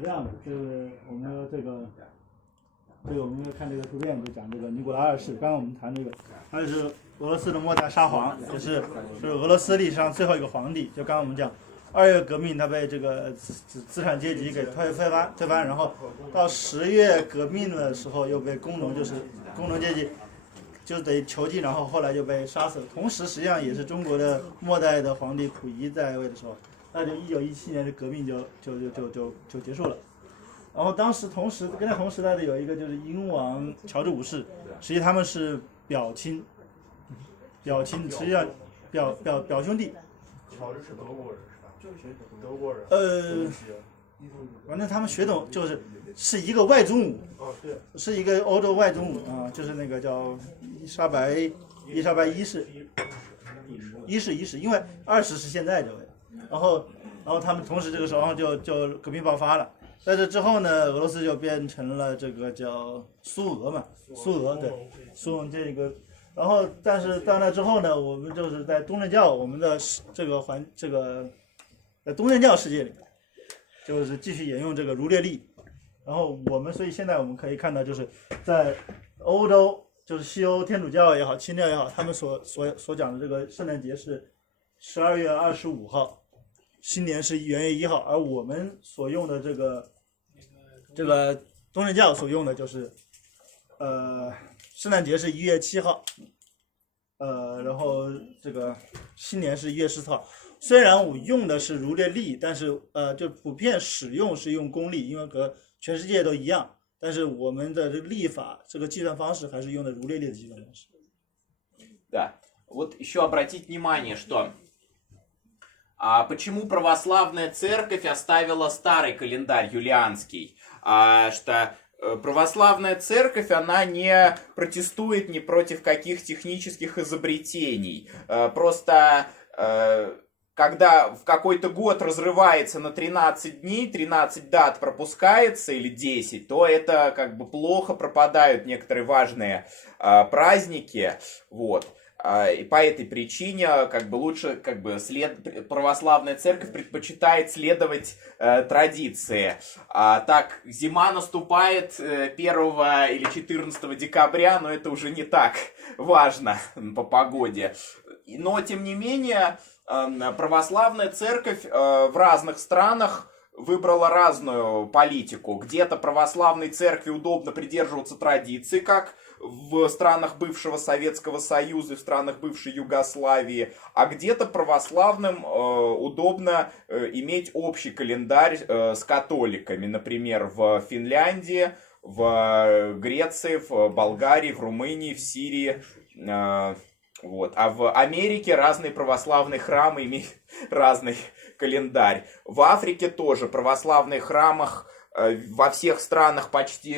这样的，就是我们我们看这个图片，就讲这个尼古拉二世。刚刚我们谈这个，他就是俄罗斯的末代沙皇，就是俄罗斯历史上最后一个皇帝。就刚刚我们讲，2月革命他被这个资产阶级给推翻，然后到10月革命的时候又被工农阶级就得囚禁，然后后来就被杀死了。同时实际上也是中国的末代的皇帝溥仪在位的时候，那就1917年的革命就结束了。然后当时跟他同时代的有一个就是英王乔治5世，实际他们是表亲，实际上表兄弟。乔治是德国人是吧？就是德国人。反正他们血统是一个外宗母，是一个欧洲外宗母啊，就是那个叫伊莎白一世，因为20是现在这位，然后他们同时这个时候就革命爆发了。在这之后呢，俄罗斯就变成了这个叫苏俄这个，然后但是到那之后呢，我们就是在东正教我们的在东正教世界里面，就是继续沿用这个儒略历，然后所以现在我们可以看到，就是在欧洲，就是西欧天主教也好，清教也好，他们所讲的这个圣诞节是12月25号。新年是元月1号，而我们所用的这个东正教所用的就是圣诞节是1月7号，然后这个新年是1月14号。虽然我用的是儒略历，但是就普遍使用是用公历，因为和全世界都一样，但是我们的历法这个计算方式还是用的儒略历的计算方式。Да, вот еще обратить внимание, что почему православная церковь оставила старый календарь юлианский? Что православная церковь, она не протестует ни против каких технических изобретений. Просто когда в какой-то год разрывается на 13 дней, 13 дат пропускается или 10, то это как бы плохо, пропадают некоторые важные праздники. Вот. И по этой причине как бы лучше православная церковь предпочитает следовать традиции. Так, зима наступает 1 или 14 декабря, но это уже не так важно по погоде. Но тем не менее православная церковь в разных странах выбрала разную политику. Где-то православной церкви удобно придерживаться традиций, как в странах бывшего Советского Союза, в странах бывшей Югославии, а где-то православным удобно иметь общий календарь с католиками, например, в Финляндии, в Греции, в Болгарии, в Румынии, в Сирии. Вот. А в Америке разные православные храмы имеют разный календарь. В Африке тоже православные храмах во всех странах почти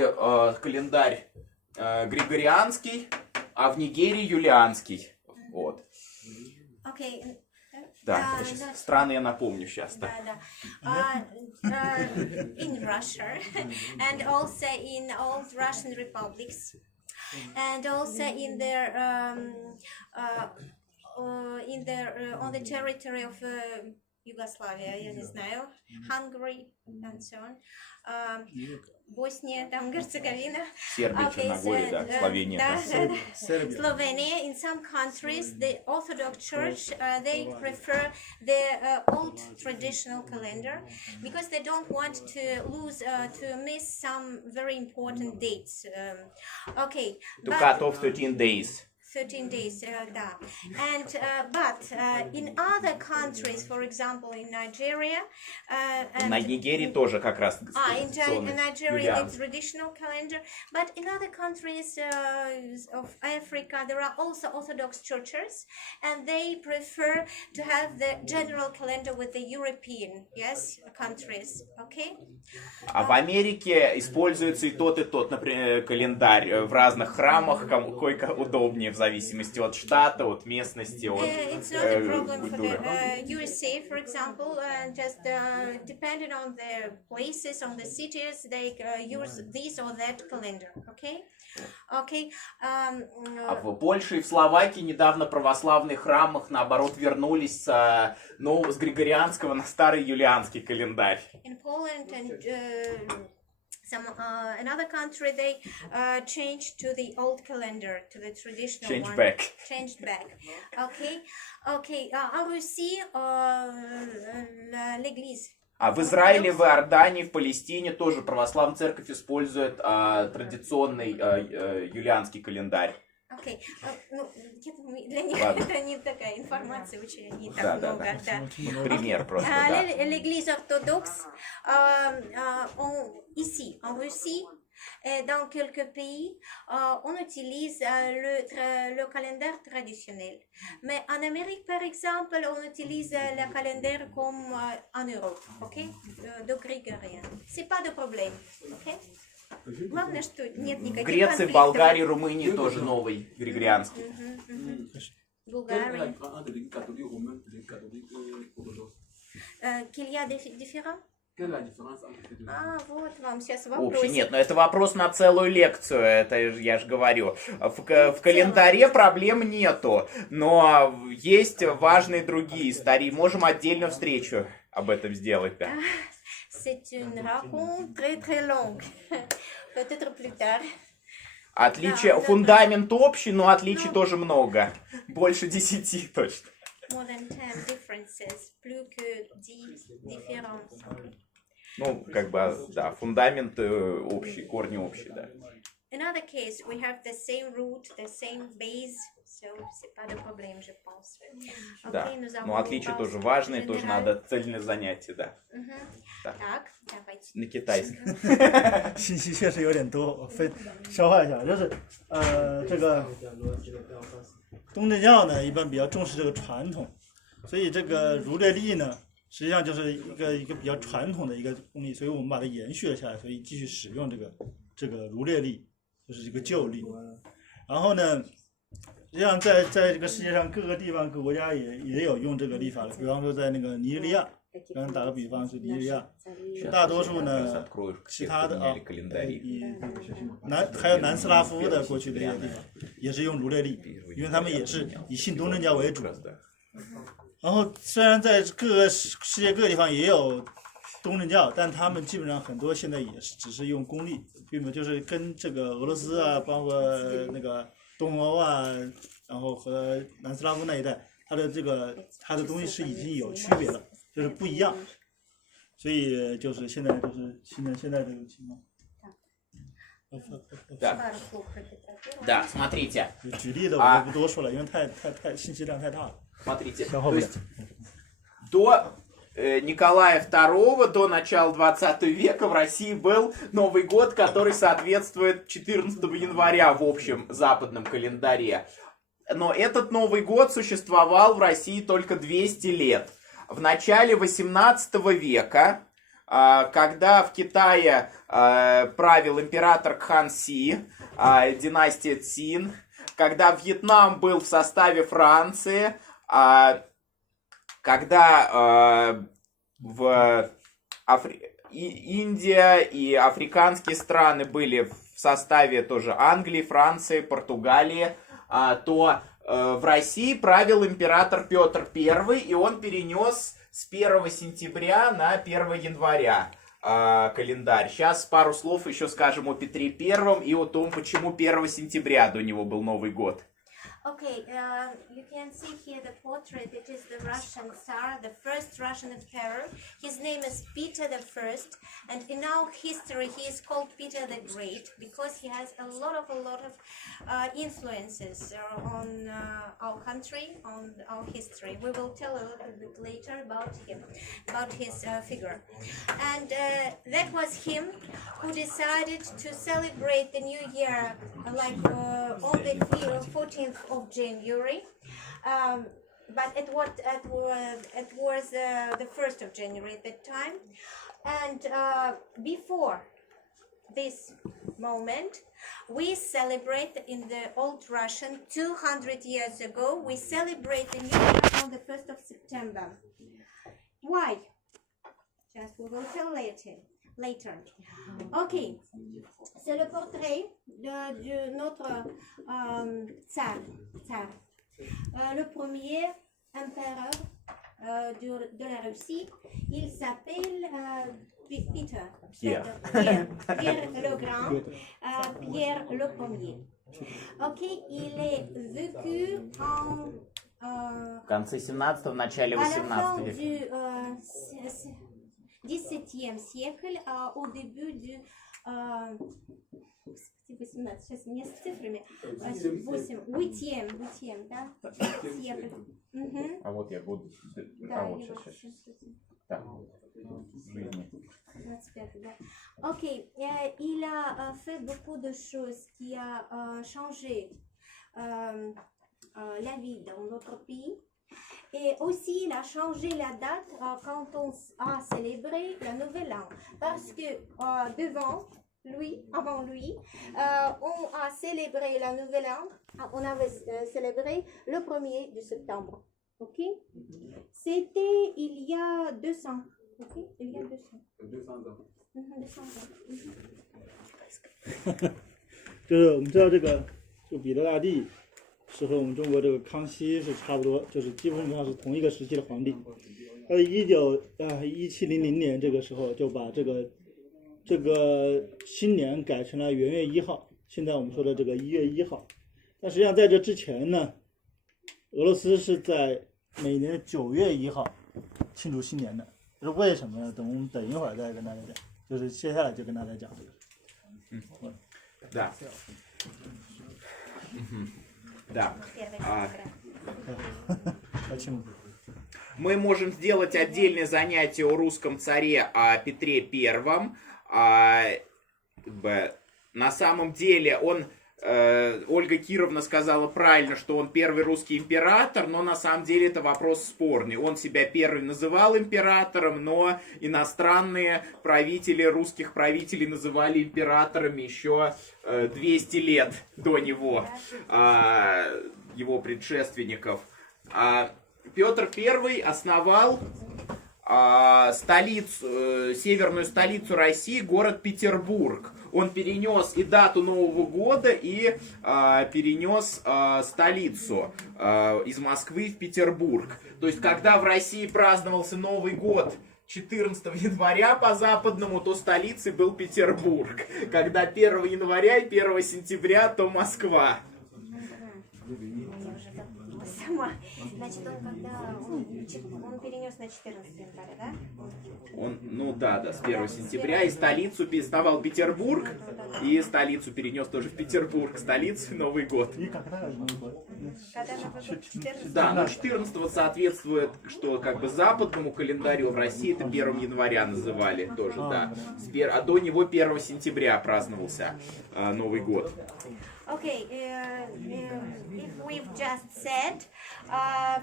календарь григорианский, а в Нигерии юлианский. Вот. Okay. Да, страны я напомню сейчас. Да. In Russia and also in all Russian republics and also in their on the territory of Yugoslavia, я не знаю, Hungary and so on. Bosnia, там Герцеговина. Сербия, Черногория, да, Словения. Slovenia. In some countries, the Orthodox Church, they prefer the old traditional calendar because they don't want to miss some very important dates. Okay. To cut off 13 days. 13 days, да. And but in other countries, for example, in Nigeria, На Нигерии тоже как раз. In Nigeria, it's traditional calendar, but in other countries of Africa, there are also Orthodox churches, and they prefer to have the general calendar with the European, countries, okay? А в Америке используется и тот, например, календарь в разных храмах, какой удобнее, в зависимости от штата, от местности, от It's not a problem for культуры. the USA, for example, just depending on the places, on the cities, they use this or that calendar. Okay, okay. А в Польше и в Словакии недавно православные храмах, наоборот, вернулись с Григорианского на старый юлианский календарь. In Poland and some another country, they changed to the old calendar, to the traditional Change one. back. Changed back. Okay, okay. En Russie, l'église. А в Израиле, в Иордании, в Палестине тоже православная церковь использует традиционный юлианский календарь. Окей, ну, для них Ладно. это не такая информация, очень не так много. Да. Пример просто, да. L'église orthodoxe, ici, en Russie, et dans quelques pays, on utilise le calendrier traditionnel. Mais en Amérique, par exemple, on utilise le calendrier comme en Europe, ok? De grégorien. C'est pas de problème, ok? Главное, что нет В никаких Греции, конфликтов. Болгарии, Румынии тоже новый григорианский. Bulgarie. Qu'il y a des différents? А, вот вам сейчас вопрос. Общий. Нет, но это вопрос на целую лекцию, это я же говорю. В календаре проблем нету, но есть важные другие истории. Можем отдельную встречу об этом сделать, да. C'est une rencontre très très longue. Peut-être plus tard. Отличие, фундамент общий, но отличий тоже много. Больше 10 точно. More than 10 differences. Plus que 10 différences. Ну, как бы, да, фундамент общий, корни общие, да. In other case, we have the same root, the same base, so c'est pas de problème, je pense. Да, Okay, nous avons но отличия base тоже важные, тоже générale. надо цельное занятие, да. Да. Так, давайте. На китайском. 信息确实有点多，我消化一下。就是这个东正教呢，一般比较重视这个传统，所以这个儒略历呢，实际上就是一个比较传统的一个工艺，所以我们把它延续了下来，所以继续使用这个儒略历，就是一个旧历。然后呢，实际上在这个世界上各个地方各个国家也有用这个历法的，比方说在那个尼日利亚。刚刚打个比方是尼日利亚，大多数呢，其他的还有南斯拉夫的过去的一些地方，也是用儒略历，因为他们也是以信东正教为主。然后虽然在各个世界各个地方也有东正教，但他们基本上很多现在也是只是用公历，并没有就是跟这个俄罗斯啊，包括那个东欧啊，然后和南斯拉夫那一带，它的东西是已经有区别了。就是不一样，所以就是现在现在这个情况。Да, смотрите. 举例的我就不多说了，因为太信息量太大了。Смотрите, то есть до Николая II, до начала 20 века в России был Новый год, который соответствует 14 января в общем западном календаре. Но этот Новый год существовал в России только 200 лет. В начале 18 века, когда в Китае правил император Кхан Си, династия Цин, когда Вьетнам был в составе Франции, когда Индия и африканские страны были в составе тоже Англии, Франции, Португалии, то в России правил император Петр I, и он перенес с 1 сентября на 1 января календарь. Сейчас пару слов еще скажем о Петре I и о том, почему 1 сентября до него был Новый год. Okay, you can see here the portrait. It is the Russian Tsar, the first Russian emperor. His name is Peter I, and in our history he is called Peter the Great because he has a lot of influences on our country, on our history. We will tell a little bit later about him, about his figure. And that was him who decided to celebrate the New Year like on the 14th of January, but it was the 1st of January at that time, and before this moment, we celebrate in the old Russian 200 years ago, we celebrate the New Year on the 1st of September. Why? Just we will tell later. Ok, c'est le portrait de notre tsar. Le premier empereur de la Russie, il s'appelle Peter. Pierre le Grand, Pierre le Premier. Ok, il est vécu en... В конце 17-го, в начале 18 века. 17e siècle, au début du 18, сейчас не с цифрами, 8e, да, siècle. А вот я буду. Да, вот сейчас. Так. Жизни. 25, да. Ok, il a fait beaucoup de choses qui a changé la vie dans notre pays. Et aussi, il a changé la date quand on a célébré la Nouvelle An. Parce que avant lui, on a célébré la Nouvelle An, on avait célébré le 1er de septembre. Ok? C'était il y a 200. Ok? Il y a 200. 200 ans。200 ans. 就是我们知道这个，就彼得大帝是和我们中国这个康熙是差不多，就是基本上是同一个时期的皇帝。他1700年这个时候就把这个新年改成了元月1号，现在我们说的这个1月1号。但实际上在这之前呢，俄罗斯是在每年9月1号庆祝新年的。这是为什么呢？等一会儿再跟大家讲，就是接下来就跟大家讲这个。Да. Да. Почему? Мы можем сделать отдельное занятие о русском царе Петре Первом. На самом деле Ольга Кировна сказала правильно, что он первый русский император, но на самом деле это вопрос спорный. Он себя первый называл императором, но иностранные правители, русских правителей называли императорами еще 200 лет до него, его предшественников. Петр I основал северную столицу России, город Петербург. Он перенес и дату Нового года, и перенес столицу из Москвы в Петербург. То есть, когда в России праздновался Новый год 14 января по западному, то столицей был Петербург. Когда 1 января и 1 сентября, то Москва. Значит, он перенес на 14 января, да? С 1 сентября, и столицу переставал Петербург, и столицу перенес тоже в Петербург, столицу Новый год. И когда Новый год? Да, 14 соответствует, что как бы западному календарю, в России это 1 января называли тоже, да. А до него 1 сентября праздновался Новый год. Okay, if we've just said,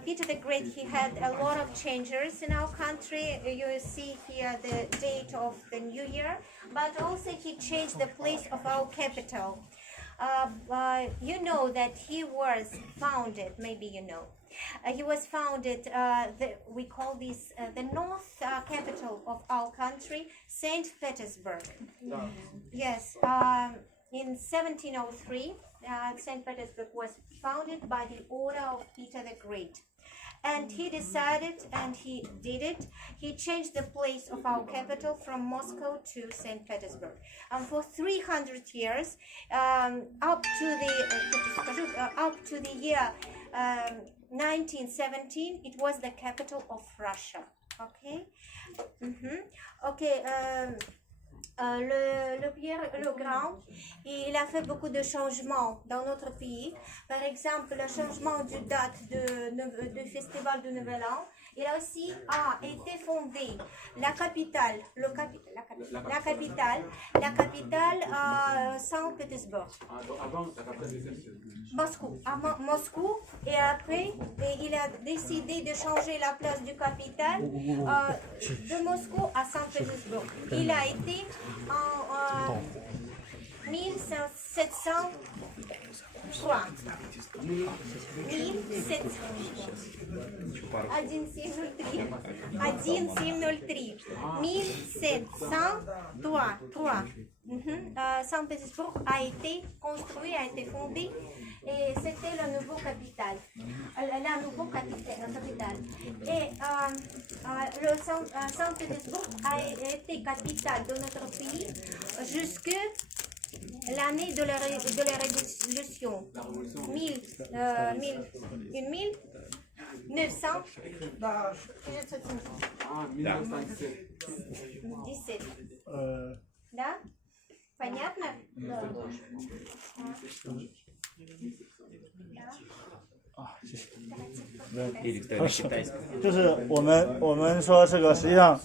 Peter the Great, he had a lot of changes in our country. You see here the date of the New Year, but also he changed the place of our capital. You know that he was founded, maybe you know. He was founded, we call this the north capital of our country, St. Petersburg. Yes. In 1703, St. Petersburg was founded by the order of Peter the Great. And he decided, and he did it, he changed the place of our capital from Moscow to St. Petersburg. And for 300 years, up to the year 1917, it was the capital of Russia. Okay? Okay. Le Pierre le Grand, il a fait beaucoup de changements dans notre pays. Par exemple, le changement du date du festival du Nouvel An. Il a aussi été fondé la capitale, Saint-Pétersbourg. Moscou. Et après, il a décidé de changer la place du capitale de Moscou à Saint-Pétersbourg. Il a été Saint-Pétersbourg a été construit, a été fondé, et c'était la nouvelle capitale. Et Saint-Pétersbourg a été capitale de notre pays jusque l'année de la Révolution. 1917. Да? Понятно? Да. 就是我们说这个，实际上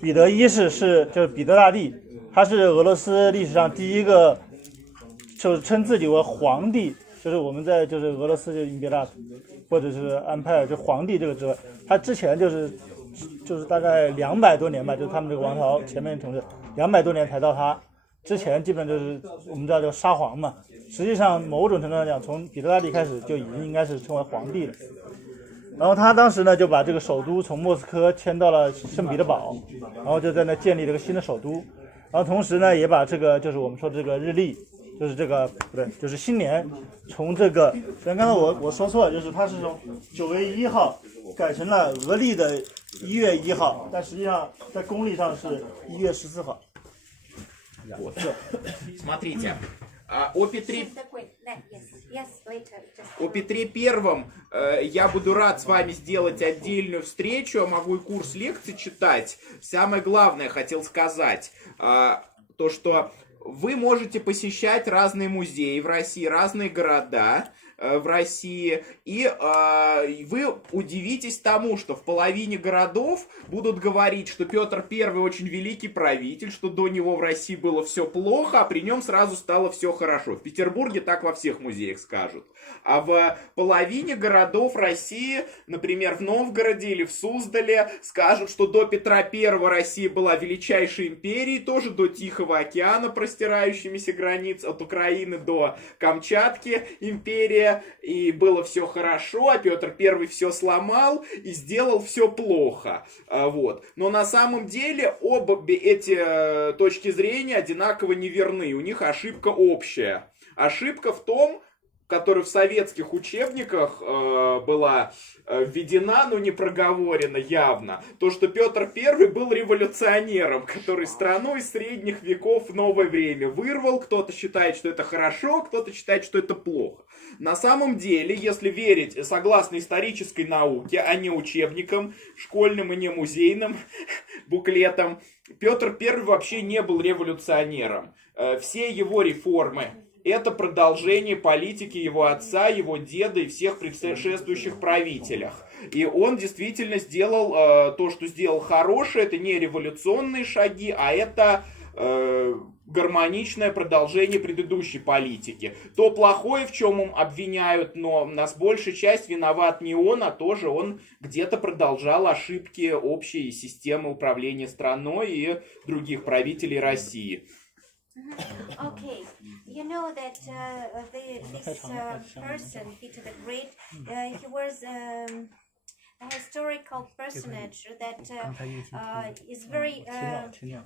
彼得一世就是彼得大帝，他是俄罗斯历史上第一个就是称自己为皇帝，就是我们在就是俄罗斯就임페라或者是安派尔就皇帝这个之外，他之前就是大概200多年吧，就是他们这个王朝前面统治200多年才到他。之前基本就是我们知道叫沙皇嘛，实际上某种程度上讲，从彼得大帝开始就已经应该是称为皇帝了。然后他当时呢就把这个首都从莫斯科迁到了圣彼得堡，然后就在那建立了一个新的首都。然后同时呢也把这个就是我们说的这个日历，就是这个不对，就是新年，从这个刚才我说错了，就是它是从9月1号改成了俄历的1月1号，但实际上在公历上是1月14号。Вот. Смотрите, о Петре Первом я буду рад с вами сделать отдельную встречу, а могу и курс лекций читать. Самое главное хотел сказать, то что вы можете посещать разные музеи в России, разные города в России, и вы удивитесь тому, что в половине городов будут говорить, что Петр I очень великий правитель, что до него в России было все плохо, а при нем сразу стало все хорошо. В Петербурге так во всех музеях скажут. А в половине городов России, например, в Новгороде или в Суздале, скажут, что до Петра I Россия была величайшей империей, тоже до Тихого океана, простирающимися границ от Украины до Камчатки империя, и было все хорошо, а Петр I все сломал и сделал все плохо. Вот. Но на самом деле обе эти точки зрения одинаково неверны, у них ошибка общая. Ошибка в том, которая в советских учебниках была введена, но не проговорена явно, то, что Петр I был революционером, который страну из средних веков в новое время вырвал. Кто-то считает, что это хорошо, кто-то считает, что это плохо. На самом деле, если верить согласно исторической науке, а не учебникам школьным и не музейным буклетам, Петр I вообще не был революционером. Все его реформы — это продолжение политики его отца, его деда и всех предшествующих правителях. И он действительно сделал то, что сделал хорошее. Это не революционные шаги, а это гармоничное продолжение предыдущей политики. То плохое, в чем им обвиняют, но на большей часть виноват не он, а тоже он где-то продолжал ошибки общей системы управления страной и других правителей России. Okay, you know that this person, Peter the Great, he was a historical personage that is very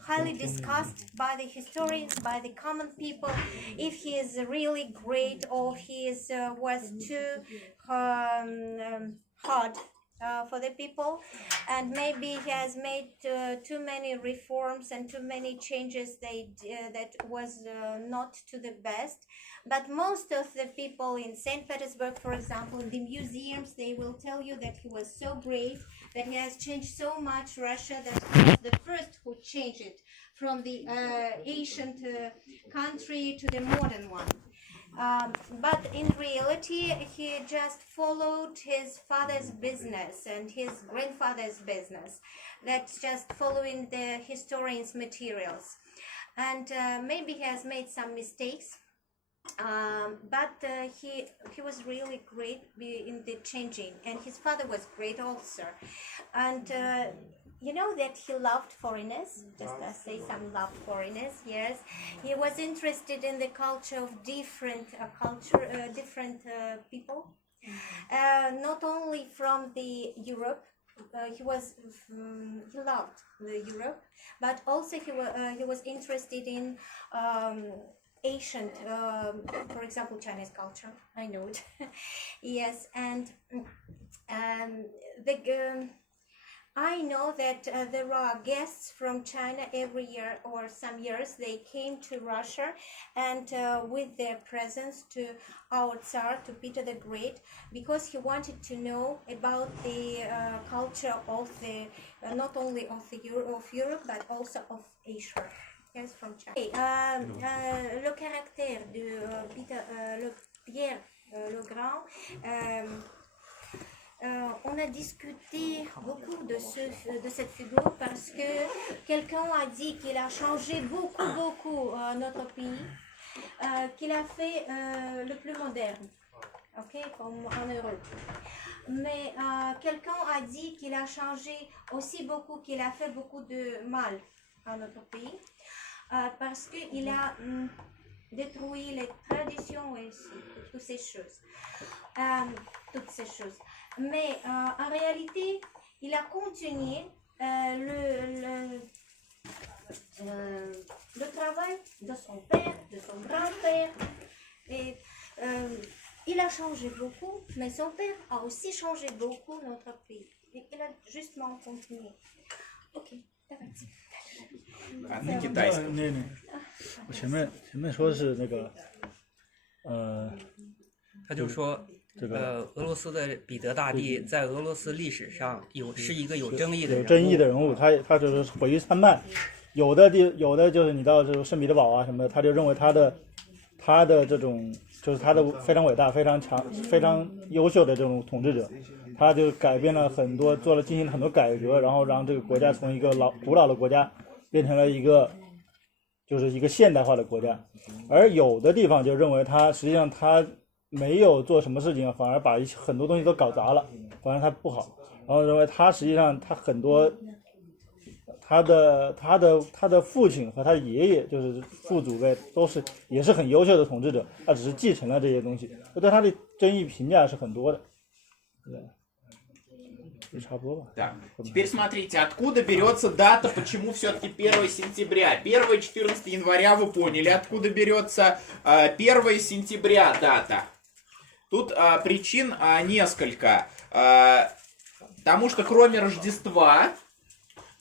highly discussed by the historians, by the common people, if he is really great or he was too hard for the people, and maybe he has made too many reforms and too many changes that was not to the best. But most of the people in St. Petersburg, for example, in the museums, they will tell you that he was so great, that he has changed so much Russia, that he was the first who changed it from the ancient country to the modern one. But in reality, he just followed his father's business and his grandfather's business. That's just following the historian's materials. And maybe he has made some mistakes, but he was really great in the changing. And his father was great also. And you know that he loved foreigners, just say some loved foreigners, yes. He was interested in the culture of different people, not only from the Europe. He loved the Europe, but also he was interested in ancient, for example, Chinese culture. I know it. Yes, and I know that there are guests from China every year or some years. They came to Russia and with their presents to our Tsar, to Peter the Great, because he wanted to know about the culture of the not only of Europe but also of Asia. Yes, from China. Le caractère de Pierre le Grand. On a discuté beaucoup de cette figure parce que quelqu'un a dit qu'il a changé beaucoup notre pays, qu'il a fait le plus moderne, ok, comme en Europe. Mais quelqu'un a dit qu'il a changé aussi beaucoup, qu'il a fait beaucoup de mal à notre pays parce qu'il a détruit les traditions et toutes ces choses. Mais en réalité, il a continué le travail de son père, de son grand-père. Et il a changé beaucoup, mais son père a aussi changé beaucoup notre pays. Et il a justement continué. Ok, давайте. На китайском. 我前面说的是那个，他就说，这个俄罗斯的彼得大帝在俄罗斯历史上是一个有争议的有争议的人物，他就是毁誉参半，有的就是你到这个圣彼得堡啊什么的，他就认为他的这种就是他的非常伟大、非常强、非常优秀的这种统治者，他就改变了很多，进行了很多改革，然后让这个国家从一个古老的国家变成了一个现代化的国家。而有的地方就认为他实际上他没有做什么事情，反而把很多东西都搞砸了，反而他不好，然后认为他实际上他很多他的父亲和他的爷爷就是父祖辈也是很优秀的统治者，他只是继承了这些东西，对他的争议评价是很多的。Да. Теперь смотрите, откуда берется дата, почему все-таки 1 сентября. 1 и 14 января вы поняли, откуда берется 1 сентября дата. Тут причин несколько. Потому что кроме Рождества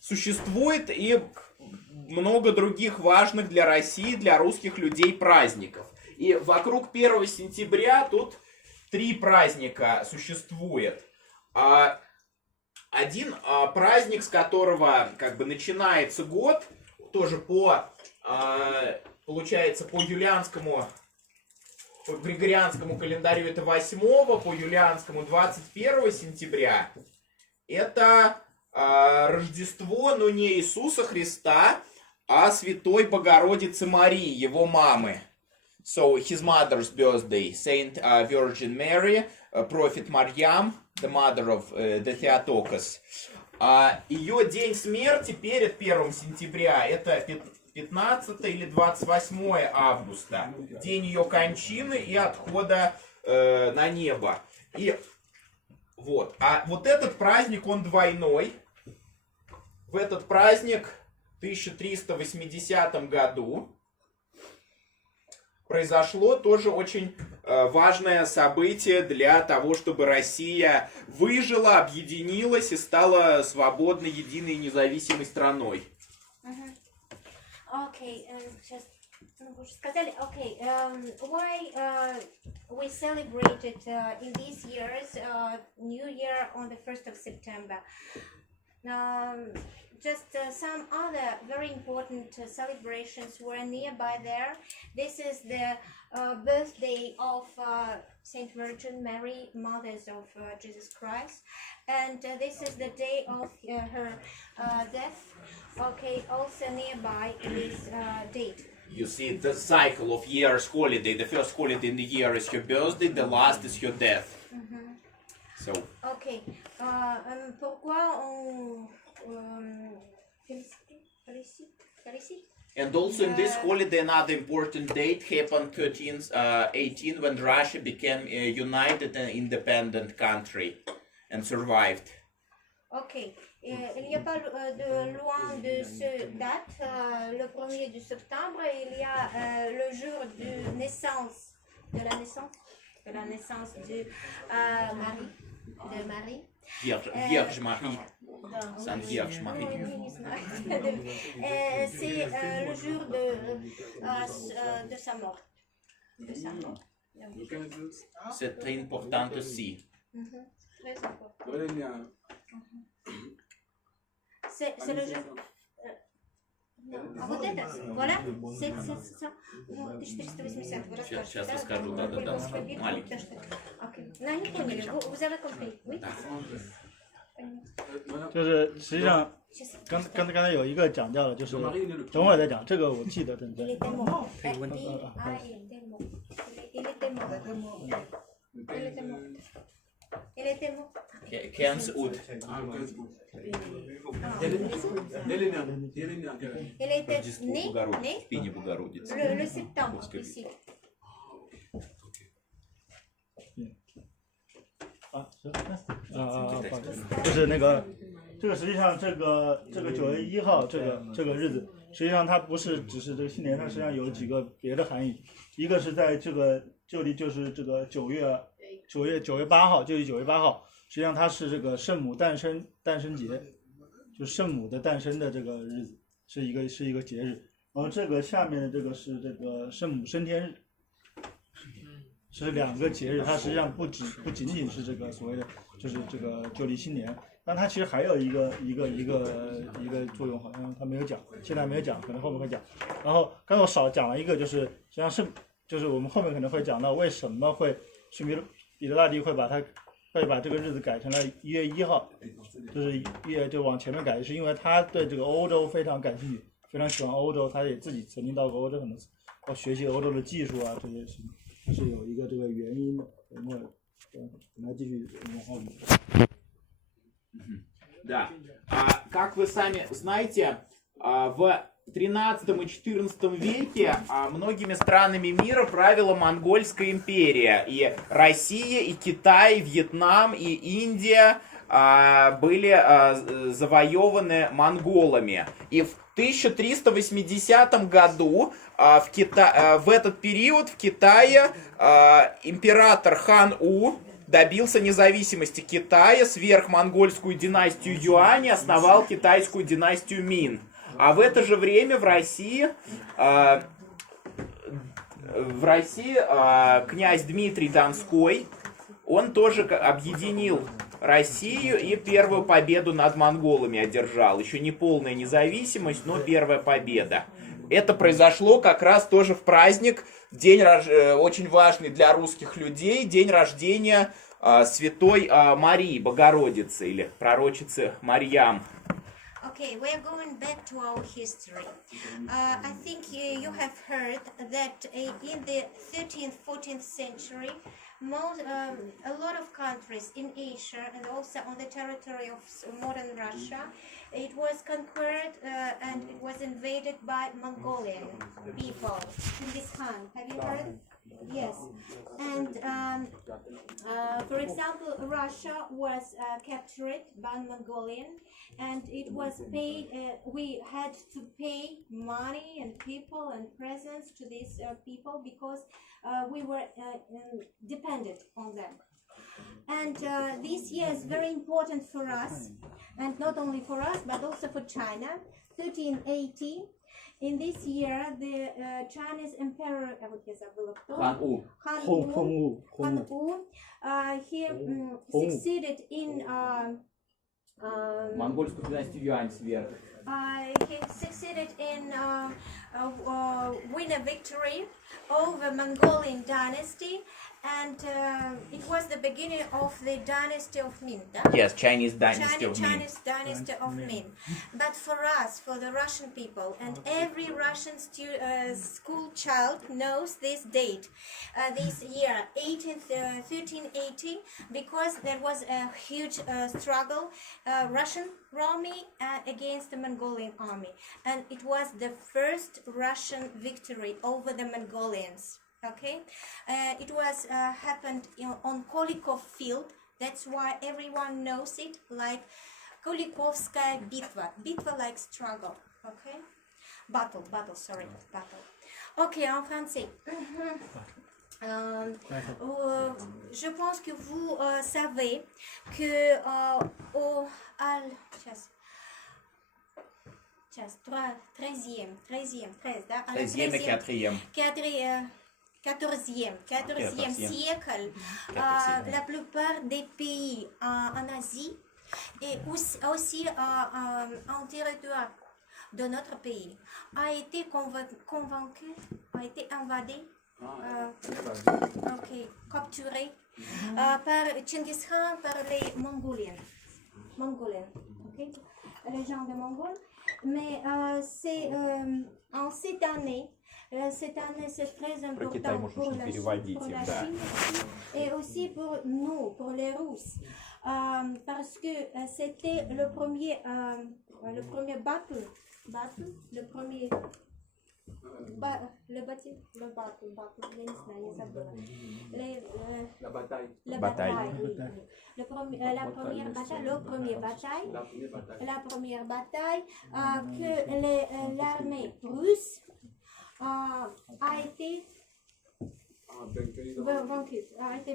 существует и много других важных для России, для русских людей праздников. И вокруг 1 сентября тут 3 праздника существует. Один праздник, с которого как бы начинается год, тоже получается по григорианскому календарю это 8, по юлианскому 21 сентября. Это Рождество, но не Иисуса Христа, а Святой Богородицы Марии, его мамы. So his mother's birthday, Saint Virgin Mary, Prophet Марьям, the mother of the Theotokos. Ее день смерти перед 1 сентября, это 15 или 28 августа, день ее кончины и отхода на небо. И вот. А вот этот праздник, он двойной. В этот праздник в 1380 году произошло тоже очень важное событие для того, чтобы Россия выжила, объединилась и стала свободной, единой и независимой страной. Okay, just сказали, okay, why we celebrated in these years New Year on the 1st of September? Just some other very important celebrations were nearby there. This is the birthday of Saint Virgin Mary, Mothers of Jesus Christ, and this is the day of her death. Okay, also nearby is date. You see the cycle of year's holiday. The first holiday in the year is your birthday, the last is your death. So. Okay. Pourquoi on And also in this holiday, another important date happened 1318 when Russia became a united and independent country and survived. Ok. Il n'y a pas de loin de cette date, le 1er de septembre, il y a le jour de naissance, de la naissance de Marie. Vierge Marie. Sainte Vierge Marie. C'est le jour de sa mort. C'est très important aussi. Très important. C'est le jour. Вот это, voilà, c'est ça. 1480, вы расскажете. Сейчас расскажу, да, маленький. Ну, они поняли, vous avez compris, oui? 就是实际上，刚才有一个讲掉了，就是等会儿再讲，这个我记得，等。Il était mort. Il était mort. 15 août. Il était né Пине Богородицы. le septembre ici. 就是那个，这个实际上这个9月1号这个日子，实际上它不是只是这个新年，它实际上有几个别的含义。一个是在这个旧历，就是这个9月8号，旧历9月8号，实际上它是这个圣母诞生节，就是圣母的诞生的这个日子，是一个节日。然后这个下面的这个是这个圣母升天日。是两个节日，它实际上不仅仅是这个所谓的就是这个旧历新年，但它其实还有一个作用，好像它没有讲，现在没有讲，可能后面会讲。然后刚才我少讲了一个，就是实际上就是我们后面可能会讲到为什么会是彼得大帝会把这个日子改成了1月1号，就是就往前面改，是因为他对这个欧洲非常感兴趣，非常喜欢欧洲，他也自己曾经到过欧洲很多次，要学习欧洲的技术啊这些事情。是有一个这个原因的，我们来继续往后面。Да. Как вы сами знаете, в 13 и 14 веке многими странами мира правила Монгольская империя. И Россия, и Китай, и Вьетнам, и Индия были завоеваны монголами. И в 1380 году в этот период в Китае император хан У добился независимости Китая, сверх монгольскую династию Юань и основал китайскую династию Мин. А в это же время в России князь Дмитрий Донской, он тоже объединил Россию и первую победу над монголами одержал. Еще не полная независимость, но первая победа. Это произошло как раз тоже в праздник, день очень важный для русских людей, день рождения святой Марии Богородицы или пророчицы Марьям. Okay, we are going back to our history. I think you have heard that in the 13th, 14th century, a lot of countries in Asia and also on the territory of modern Russia, it was conquered and it was invaded by Mongolian people. Genghis Khan, have you heard? Yes. And for example, Russia was captured by Mongolian, and it was paid. We had to pay money and people and presents to these people because we were dependent on them. And this year is very important for us, and not only for us but also for China. 1380. In this year, the Chinese emperor Han U, he succeeded in Монгольскую династию Юань сверх. he succeeded in win a victory over Mongolian dynasty, And it was the beginning of the dynasty of Ming. Yes, Chinese dynasty of Ming. Chinese dynasty of Ming. But for us, for the Russian people, and every Russian school child knows this date, this year, 1380, because there was a huge struggle, Russian army against the Mongolian army. And it was the first Russian victory over the Mongolians. Okay, it was happened on Kulikov field. That's why everyone knows it like Kulikovskaya bitva. Bitva like struggle. Okay, battle. Ok, en français. Je pense que vous savez que au 13e et 14e siècle, la plupart des pays en Asie et aussi en territoire de notre pays a été convaincu, a été invadé, capturé par Genghis Khan, par les Mongoliens, les gens de Mongols. Mais c'est en cette année c'est très important pour la Chine et aussi pour nous, pour les Russes, parce que c'était le premier battle, le premier la bataille. La première bataille que l'armée russe a été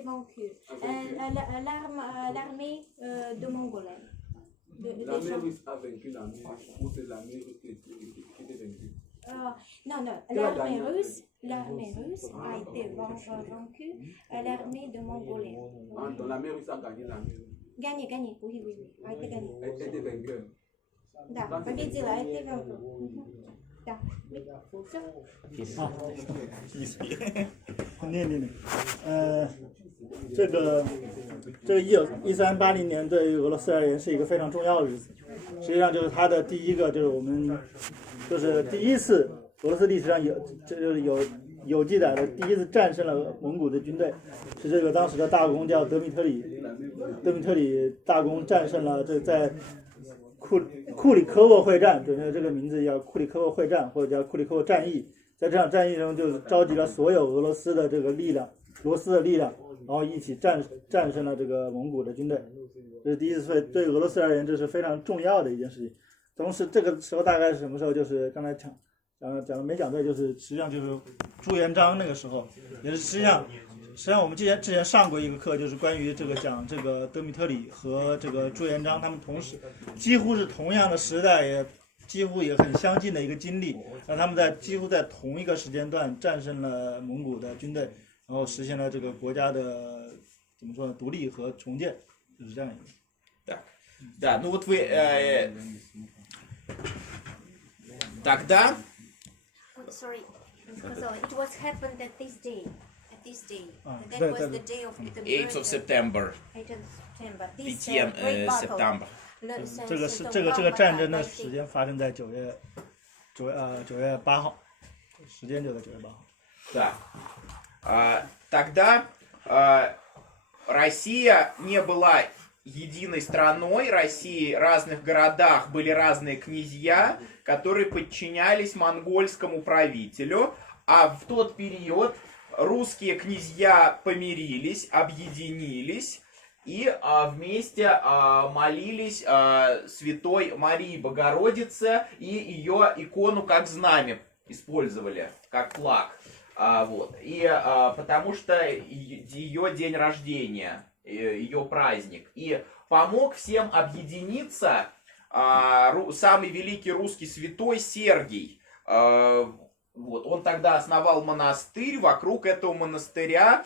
vaincue. L'armée de Mongolie. L'armée russe a vaincu l'armée russe ou c'est l'armée russe qui était vaincue? Non, l'armée russe a été vaincue à l'armée de Mongolie. Donc l'armée russe a gagné l'armée russe. Gagné, oui, a été gagné. Elle était vainqueur. Да, победила, a été vaincue. Да.念，这个1380年对于俄罗斯而言是一个非常重要的日子，实际上就是它的第一个，就是我们就是第一次俄罗斯历史上有记载的第一次战胜了蒙古的军队，是这个当时的大公叫德米特里大公战胜了这在库里科沃会战，准确这个名字叫库里科沃会战或者叫库里科沃战役。在这场战役中，就召集了所有俄罗斯的这个力量，然后一起战胜了这个蒙古的军队。这是第一次，所以对俄罗斯而言，这是非常重要的一件事情。同时，这个时候大概是什么时候？就是刚才讲的没讲对，就是实际上就是朱元璋那个时候，也是实际上我们之前上过一个课，就是关于这个讲这个德米特里和这个朱元璋他们同时几乎是同样的时代，也几乎也很相近的一个经历，让他们几乎在同一个时间段战胜了蒙古的军队，然后实现了这个国家的怎么说呢，独立和重建，就是这样一个。Да, ну вот вы тогда. Sorry, it was happened at this day. That was the day of the 8th of September. 8th of September. 5 September. 这个战争的时间发生在9月8号，时间就在9月8号。Да. Тогда Россия не была единой страной, России в разных городах были разные князья, которые подчинялись монгольскому правителю, а в тот период русские князья помирились, объединились и вместе молились святой Марии Богородице и ее икону как знамя использовали, как флаг. И потому что ее день рождения, ее праздник. И помог всем объединиться самый великий русский святой Сергий. Он тогда основал монастырь, вокруг этого монастыря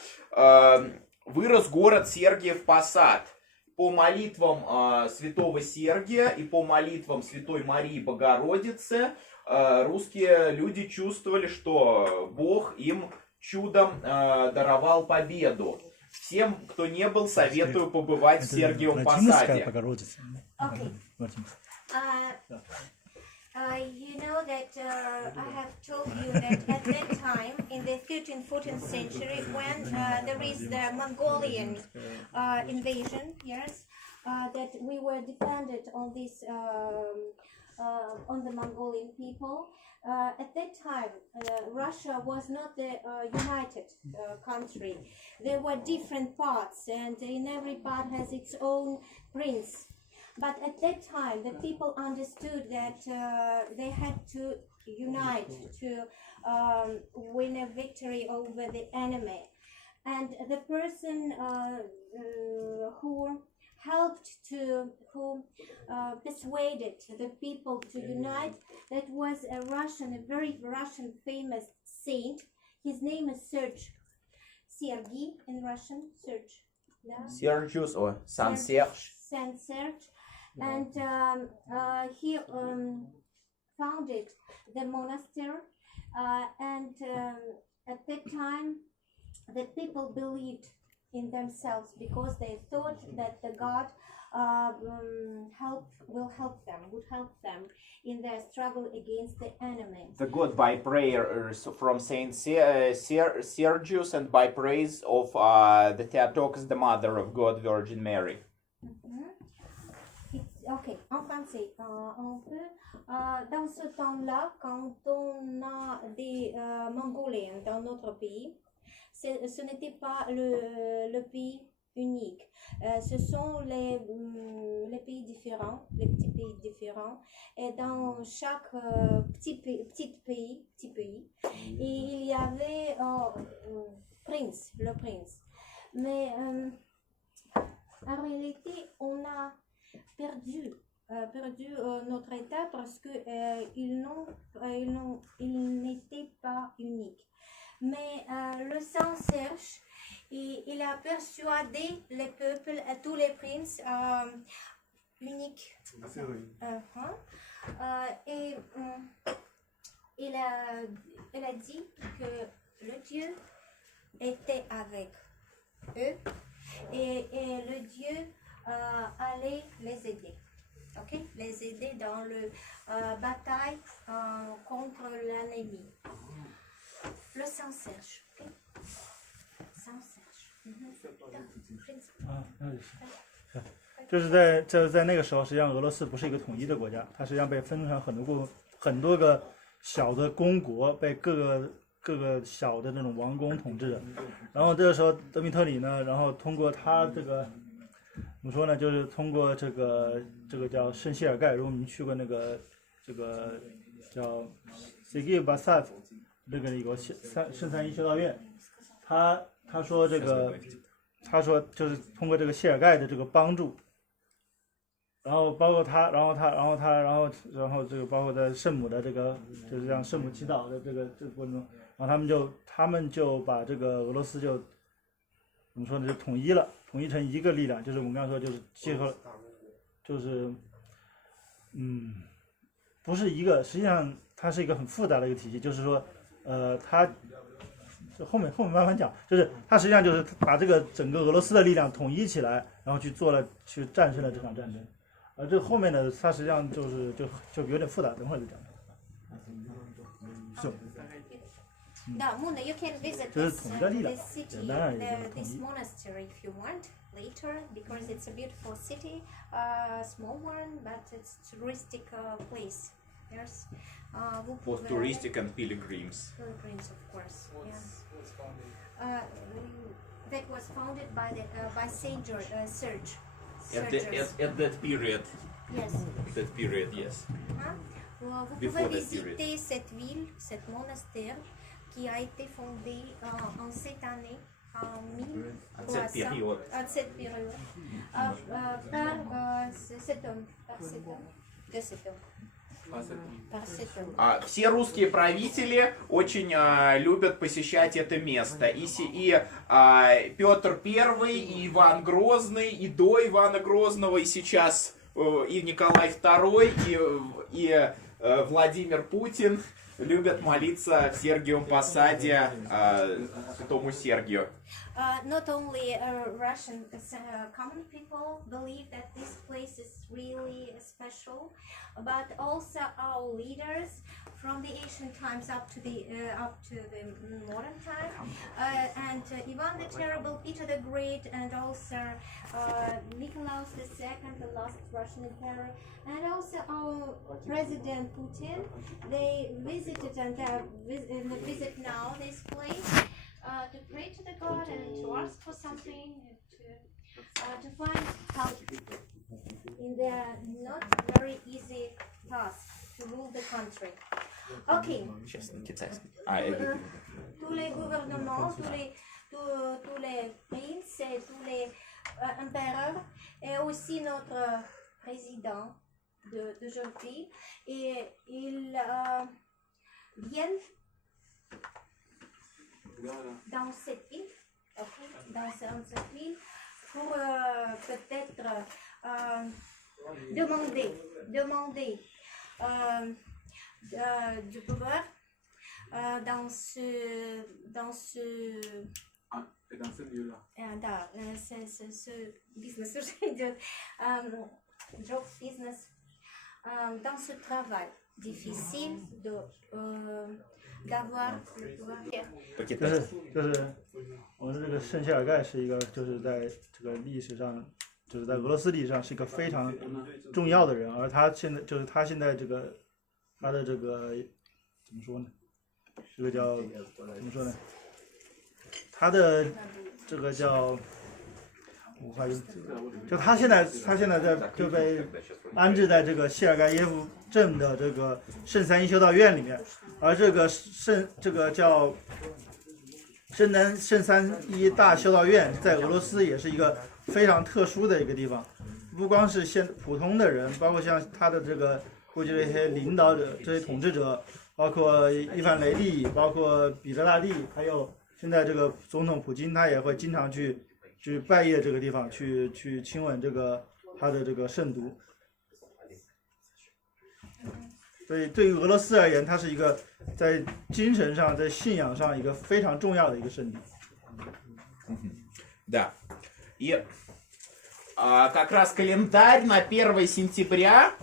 вырос город Сергиев Посад. По молитвам святого Сергия и по молитвам святой Марии Богородицы русские люди чувствовали, что Бог им чудом даровал победу. Всем, кто не был, советую побывать в Сергиевом Посаде. Okay. You know that I have told you that at that time, in the 13th, 14th century, when there is the Mongolian invasion, yes, that we were dependent on this, on the Mongolian people. At that time, Russia was not the united country. There were different parts, and in every part has its own prince. But at that time, the people understood that they had to unite to win a victory over the enemy. And the person who persuaded the people to unite, that was a very Russian famous saint. His name is Serge. Sergei in Russian, Serge. Sergius or Saint Serge. Saint Serge. And he founded the monastery, and at that time the people believed in themselves because they thought that the God would help them in their struggle against the enemy. The God by prayers from Saint Sergius and by praise of the Theotokos, the mother of God, Virgin Mary. Ok, en français, on peut, dans ce temps-là, quand on a des Mongoliens dans notre pays, ce n'était pas le pays unique. Ce sont les pays différents, les petits pays différents. Et dans chaque petit pays, il y avait le prince. Mais en réalité, on a perdu notre état parce que ils n'étaient pas uniques. Mais le Saint Serge, il a persuadé les peuples, tous les princes uniques. Et il a dit que le Dieu était avec eux et le Dieu allait les aider. Okay? Les aider dans le bataille contre l'ennemi. Le Saint Serge. Okay? Saint Serge. 就是在那个时候，实际上俄罗斯不是一个统一的国家，它实际上被分成很多个小的公国，被各个小的那种王公统治的。然后这个时候，德米特里呢，然后通过他这个怎么说呢，就是通过这个叫圣谢尔盖，如果你们去过那个这个叫 Сергиев Посад 这个有个圣三一修道院，他说就是通过这个谢尔盖的这个帮助。然后包括他，然后这个包括在圣母的这个就是让圣母祈祷的这个过程中，然后他们就把这个俄罗斯就怎么说呢，就统一成一个力量，就是我们刚才说就是结合，就是不是一个，实际上它是一个很复杂的一个体系，就是说它后面慢慢讲，就是它实际上就是把这个整个俄罗斯的力量统一起来，然后去战胜了这场战争。这个后面呢，它实际上就有点复杂，等会儿就讲。No, Muna, you can visit this city, this monastery if you want later, because it's a beautiful city, small one, but it's a touristic place. There's For touristic and pilgrims. Pilgrims, of course. Yes. That was founded by Saint Serge. At that period. Yes. That period, yes. Vous pouvez visiter cette ville, cet monastère qui a été fondé en cette année, en 1300. À cette période. Par cet homme. Все русские правители очень любят посещать это место. И Петр I, и Иван Грозный, и до Ивана Грозного, и сейчас и Николай II, и Владимир Путин. любят молиться в Сергиевом Посаде святому Сергию. Not only Russian common people believe that this place is really special, but also our leaders from the ancient times up to the modern time, and Ivan the Terrible, Peter the Great, and also Nikolaus II, the last Russian emperor, and also our President Putin. They visited and visit now this place. To pray to the God and to ask for something, to find help in their not very easy task to rule the country. Okay. Tous les gouvernements, tous les princes et tous les empereurs, et aussi notre président d'aujourd'hui, et ils viennent dans cette île, dans cette île, pour peut-être demander du pouvoir dans ce lieu-là. Ce business, job business, dans ce travail difficile d'avoir le pouvoir. 就是我们的这个圣谢尔盖是一个，就是在这个历史上，就是在俄罗斯历史上是一个非常重要的人，而他现在这个他的这个怎么说呢？这个叫怎么说呢？他的这个叫就他现在就被安置在这个谢尔盖耶夫镇的这个圣三一修道院里面，而这个叫圣三一大修道院在俄罗斯也是一个非常特殊的一个地方，不光是普通的人，包括像他的这个过去的一些领导者、这些统治者，包括伊凡雷利，包括彼得大帝，还有现在这个总统普京，他也会经常去拜谒这个地方，去亲吻这个他的这个圣毒。所以对于俄罗斯而言，它是一个在精神上、在信仰上一个非常重要的一个圣地。Да. И как раз календарь на 1 сентября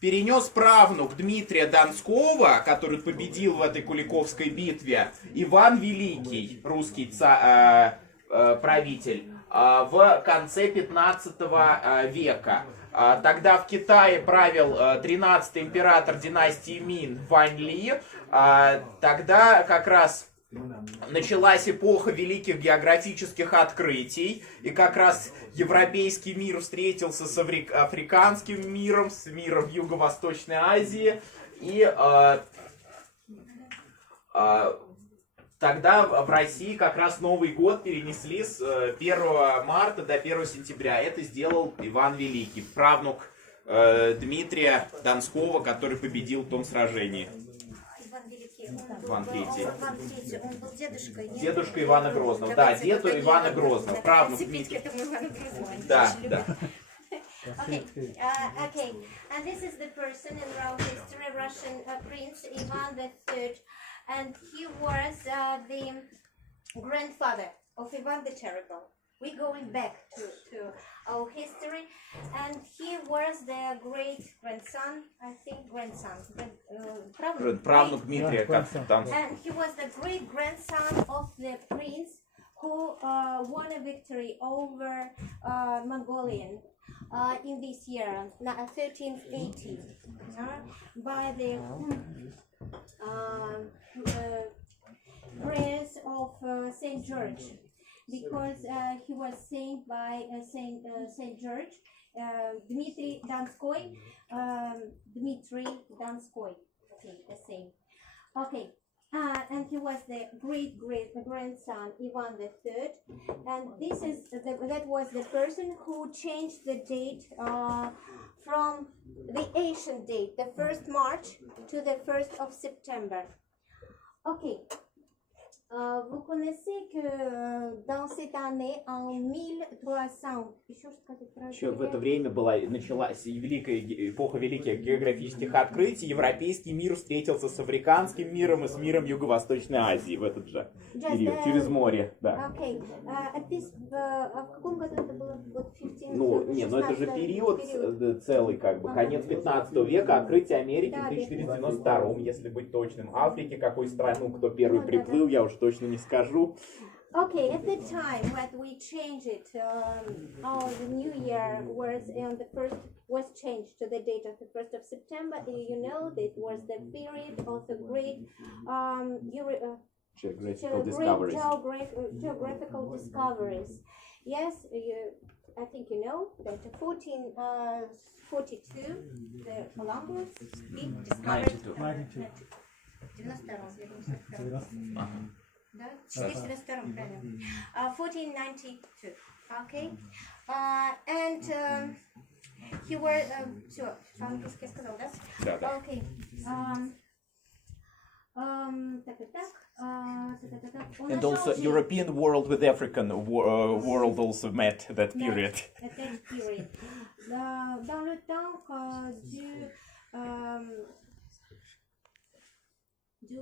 перенес правнук Дмитрия Донского, который победил в этой Куликовской битве, Иван Великий, русский правитель, в конце 15 века. Тогда в Китае правил 13-й император династии Мин Вань Ли. Тогда как раз началась эпоха великих географических открытий, и как раз европейский мир встретился с африканским миром, с миром Юго-Восточной Азии, и тогда в России как раз Новый год перенесли с 1 марта до 1 сентября. Это сделал Иван Великий, правнук Дмитрия Донского, который победил в том сражении. Иван Третий. Он был дедушкой. Дедушка Ивана Грозного. Да, дед Ивана Грозного. Правнук Дмитрия. Да, да. Okay, and this is the person in our history, Russian Prince Ivan III, and he was the grandfather of Ivan the Terrible. We're going back to our history, and he was the great-grandson, I think grandson, Правнук Дмитрия. and he was the great-grandson of the prince who won a victory over Mongolian in this year, 1380, by the prayers of Saint George, because he was saint by Saint George, Dmitry Donskoy, okay, the same. Okay. And he was the great-grandson Ivan III, and that was the person who changed the date from the ancient date, the 1st March, to the 1st of September. Okay, Vous connaissez que dans cette année, en 1300, Еще в это время началась великая эпоха великих географических открытий. Европейский мир встретился с африканским миром и с миром Юго-Восточной Азии в этот же период, через море. Да. Okay. В каком году это было? Вот 15, Ну, не, ну это же период целый, как бы, конец 15 века, открытие Америки в 1492, если быть точным. Африки, какой страну, кто первый приплыл, я уже точно не скажу. Okay, at the time when we changed it, the New Year was on the was changed to the date of the 1st of September. You know that was the period of the great geographical discoveries. Yes, I think you know that 1442 the Columbus discovered. 1492. Okay, and he were все, по-английски я сказала, да? Да, да. Okay. And also European world with African world also met that period. At that period. Dans le temps du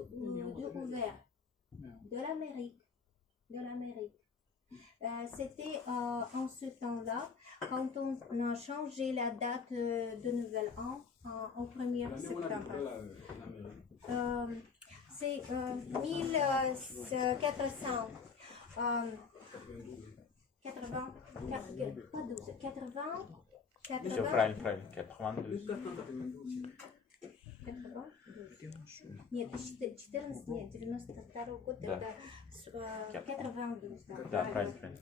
ouvert de l'Amérique. C'était en ce temps-là, quand on a changé la date de Nouvel An au 1er septembre. C'est 1400. 80. Все правильно, 82. Нет, 14, нет, 92 год, да. это 92. Да, правильно.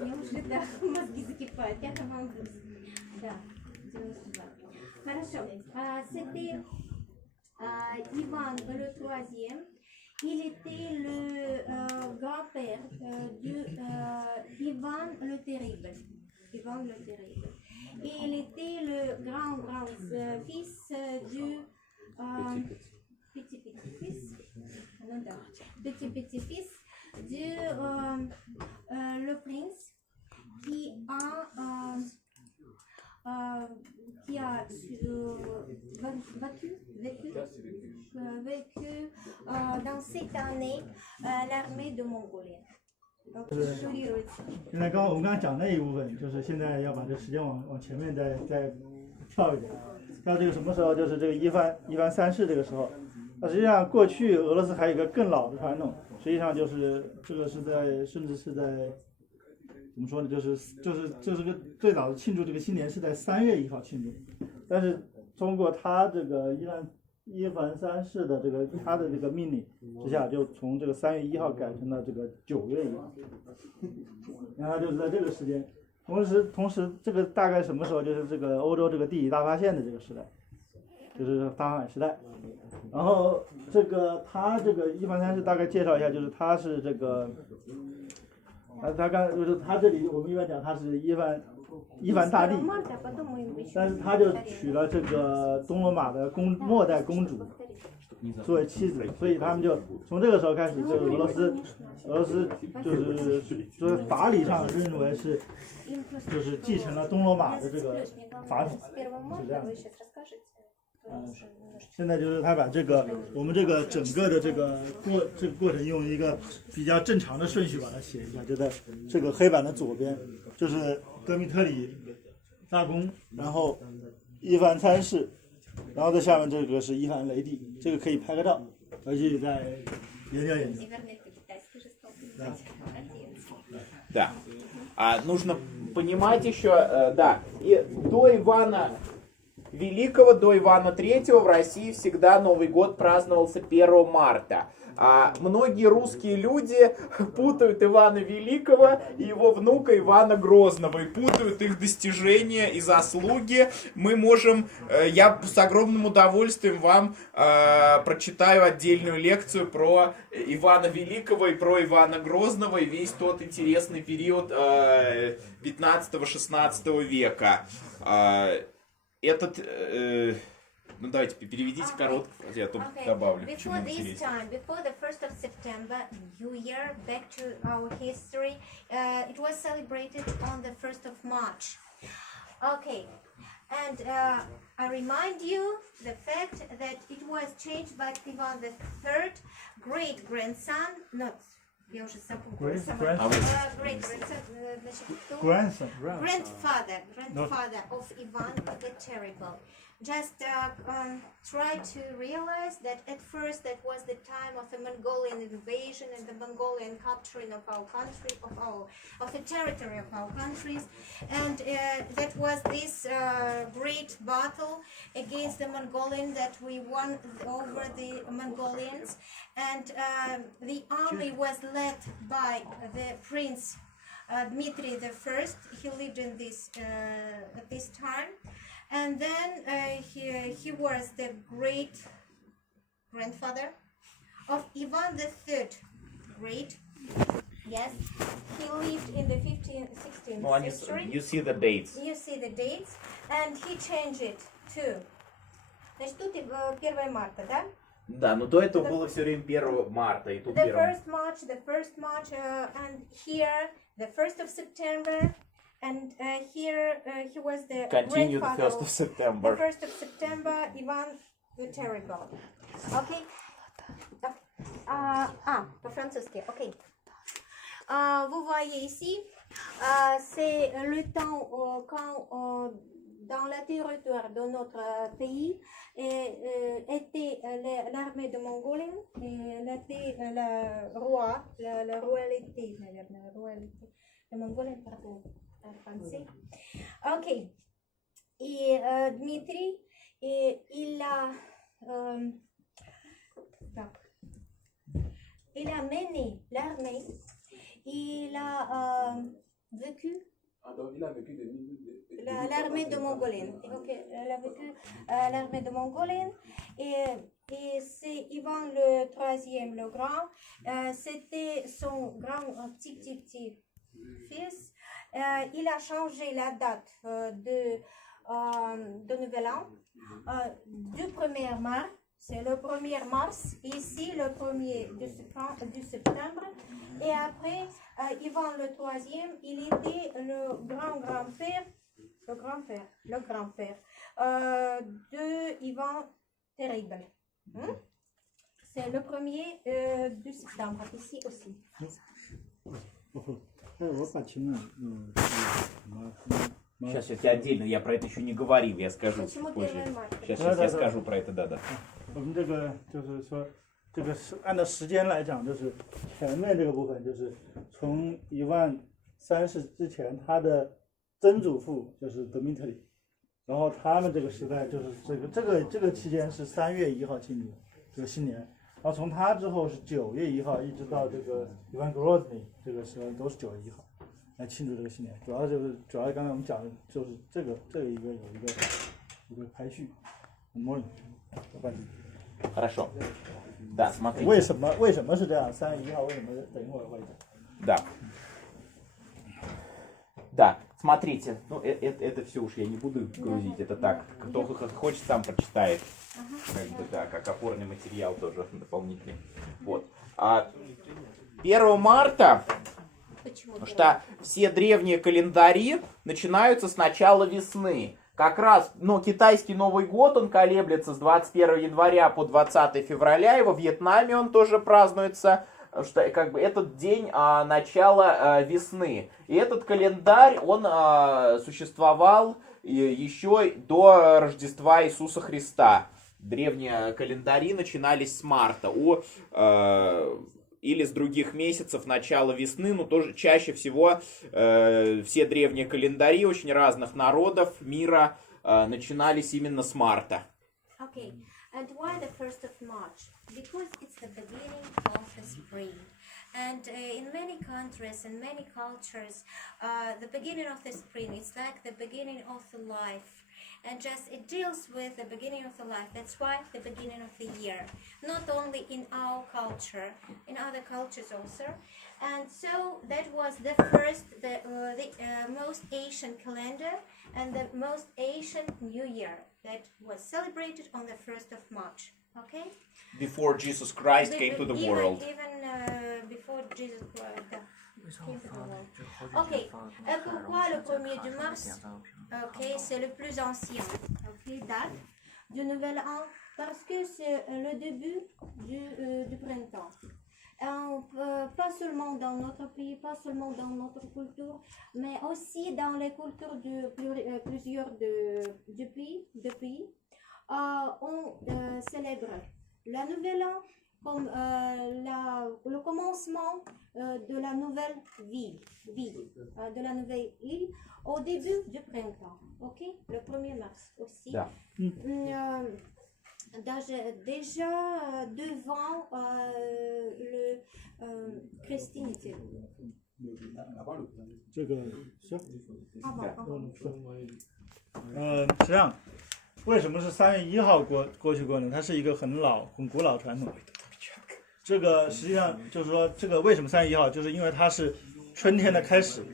Мне уже, да, мозги закипают, 92. Да, 92. Хорошо. C'était Иван le Troisième. Il était le grand-père d'Ivan le Terrible. Ivan le Terrible. Et il était le grand-fils du petit-petit-fils de le prince qui a vécu dans cette année l'armée de Mongolie. 现在我们刚刚讲那一部分，就是现在要把这时间往前面再跳一点，到这个什么时候？就是这个一番三世这个时候。那实际上过去俄罗斯还有一个更老的传统，实际上就是这个是在甚至是在怎么说呢？就是个最早的庆祝这个新年是在3月1号庆祝，但是通过他这个一凡三世的他的这个命令之下，就从这个3月1号改成了这个9月1号。然后就是在这个时间，同时这个大概什么时候？就是这个欧洲这个地理大发现的这个时代，就是大航海时代。然后他这个一凡三世大概介绍一下，就是他是这个，他这里我们一般讲他是一凡大帝，但是他就娶了这个东罗马的末代公主作为妻子，所以他们就从这个时候开始，就是俄罗斯就是法理上认为就是继承了东罗马的这个法统，是这样的。现在就是他把我们这个整个的这个过程用一个比较正常的顺序把它写一下，就在这个黑板的左边，就是德米特里大公，然后一凡三世，然后在下面这个是一凡雷帝，这个可以拍个照，回去再研究研究。Да. Нужно понимать еще, да, и до Ивана Великого, до Ивана III в России всегда Новый год праздновался 1 марта. Многие русские люди путают Ивана Великого и его внука Ивана Грозного и путают их достижения и заслуги. Мы можем, я с огромным удовольствием вам прочитаю отдельную лекцию про Ивана Великого и про Ивана Грозного и весь тот интересный период 15-16 века. Ну давайте переведите короткую фразу, я тут Okay. добавлю. Before Почему this интересно. time, before the 1st of September, New Year, back to our history, it was celebrated on the 1st of March. Okay, and I remind you the fact that it was changed by Ivan III, great grandson, not я уже забыла сама. Great grandson, значит, кто? Grandfather of Ivan the Terrible. Just try to realize that at first that was the time of the Mongolian invasion and the Mongolian capturing of our country, of the territory of our countries, and that was this great battle against the Mongolian that we won over the Mongolians, and the army was led by the Prince Dmitry I. He lived in this at this time. And then he was the great grandfather of Ivan III. Great, yes. He lived in the 15th, 16th century. You see the dates. You see the dates, and he changed it to. Значит, тут 1 марта, да? Да, но до этого было все время 1 марта и тут The 1. first March, and here the 1st of September. And here he was the Continue the grandfather 1st of September. The 1st of September, Ivan the Terrible. Okay. По-français. Ok. Vous voyez ici, c'est le temps quand dans le territoire de notre pays était l'armée de Mongolie et le roi, la royauté, наверное, royauté de Mongolie, pardon. Français. Ok. Et Dmitri, il a mené l'armée. Il a vécu. Donc, il a vécu L'armée de Mongolie. Okay. Il a vécu l'armée de Mongolie. Et c'est Ivan le IIIe, le grand. C'était son petit fils. Il a changé la date de Nouvel An du 1er mars, c'est le 1er mars, ici le 1er du septembre, et après Ivan le IIIe, il était le grand-père de Ivan Terrible. C'est le 1er du septembre, ici aussi. Сейчас я тебе отдельно, я про это еще не говорил, я скажу Почему позже. 1 марта? Сейчас я скажу про это, да. 我们这个就是说，这个是按照时间来讲，就是前面这个部分就是从13000之前，他的曾祖父就是德米特里，然后他们这个时代就是这个期间是3月1号庆祝这个新年，然后从他之后是9月1号一直到这个Ivan Grozny这个时候都是9月1号来庆祝这个新年，主要刚才我们讲的就是这个有一个排序。Хорошо. Да, смотрите. 为什么是这样？3月1号为什么？等一会儿会讲。Да, смотрите, ну это все уж я не буду грузить, это так, кто хочет сам прочитает, как бы, да, как опорный материал тоже дополнительный. Вот. 1 марта, потому что все древние календари начинаются с начала весны. Как раз, китайский Новый год, он колеблется с 21 января по 20 февраля, и во Вьетнаме он тоже празднуется, что как бы этот день начала весны. И этот календарь, он существовал еще до Рождества Иисуса Христа. Древние календари начинались с марта, или с других месяцев начала весны, но тоже чаще всего все древние календари очень разных народов мира начинались именно с марта. Okay, and why the 1st of March? Because it's the beginning of the spring. And in many countries and many cultures, the beginning of the spring is like the beginning of the life. And just it deals with the beginning of the life. That's why the beginning of the year. Not only in our culture, in other cultures also. And so that was the first, the most ancient calendar and the most ancient New Year. that was celebrated on the 1st of March. Okay? Before Jesus Christ came to the world. Even before Jesus Christ came to the world. Ok. Pourquoi le 1er de mars? Ok, c'est le plus ancien. Ok, date du nouvel an. Parce que c'est le début du printemps. Pas seulement dans notre pays, pas seulement dans notre culture, mais aussi dans les cultures de plusieurs de pays. On célèbre la nouvelle an comme le commencement de la nouvelle vie, de la nouvelle île au début du printemps, ok? Le 1er mars aussi. Да. Déjà devant le christianité. 这个行。实际上，为什么是3月1号过去呢？它是一个很古老传统。这个实际上就是说，这个为什么3月1号，就是因为它是春天的开始。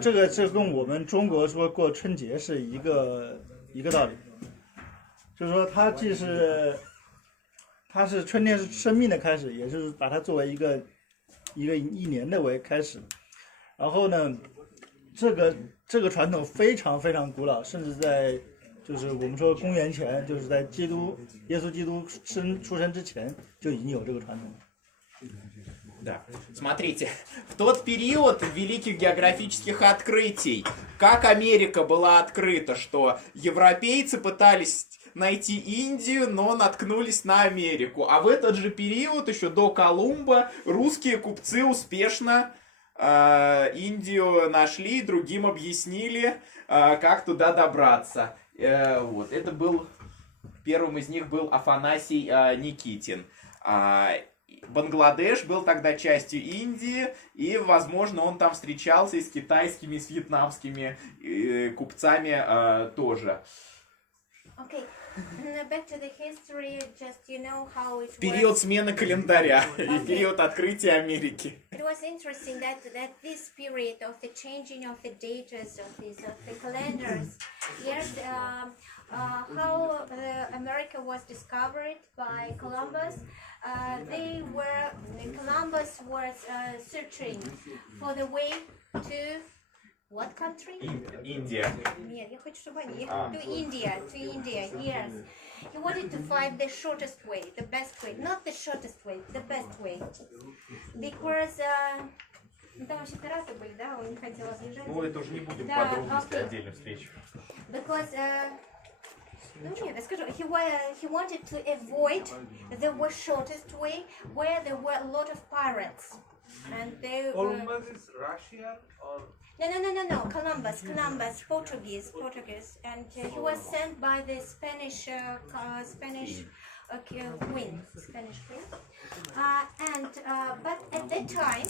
这个跟我们中国说过春节是一个道理。就是说，它是春天是生命的开始，也就是把它作为一年的为开始。然后呢，这个传统非常非常古老，甚至在就是我们说公元前，就是在耶稣基督出生之前就已经有这个传统。Да. Смотрите, в тот период великих географических открытий, как Америка была открыта, что европейцы пытались найти Индию, но наткнулись на Америку. А в этот же период, еще до Колумба, русские купцы успешно Индию нашли, другим объяснили, как туда добраться. Вот. Это был, первым из них был Афанасий Никитин. Бангладеш был тогда частью Индии, и, возможно, он там встречался и с китайскими, и с вьетнамскими купцами тоже. Okay. Back to the history, just you know how it Период смены календаря и период открытия Америки. It was interesting that this period of the changing of the dates of the calendars, yes, how America was discovered by Columbus. Columbus was searching for the way to what country? India. Нет, я хочу, чтобы они... To India, yes. He wanted to find the shortest way, the best way. Not the shortest way, the best way. Because... Там вообще пираты были, да? Он не хотел отъезжать. Ну, это уже не будем подробности отдельно встреч. Because... Ну, нет, я скажу. He wanted to avoid the shortest way where there were a lot of pirates. And they Columbus is Russian or... No. Columbus, Portuguese, and he was sent by the Spanish queen. But at that time,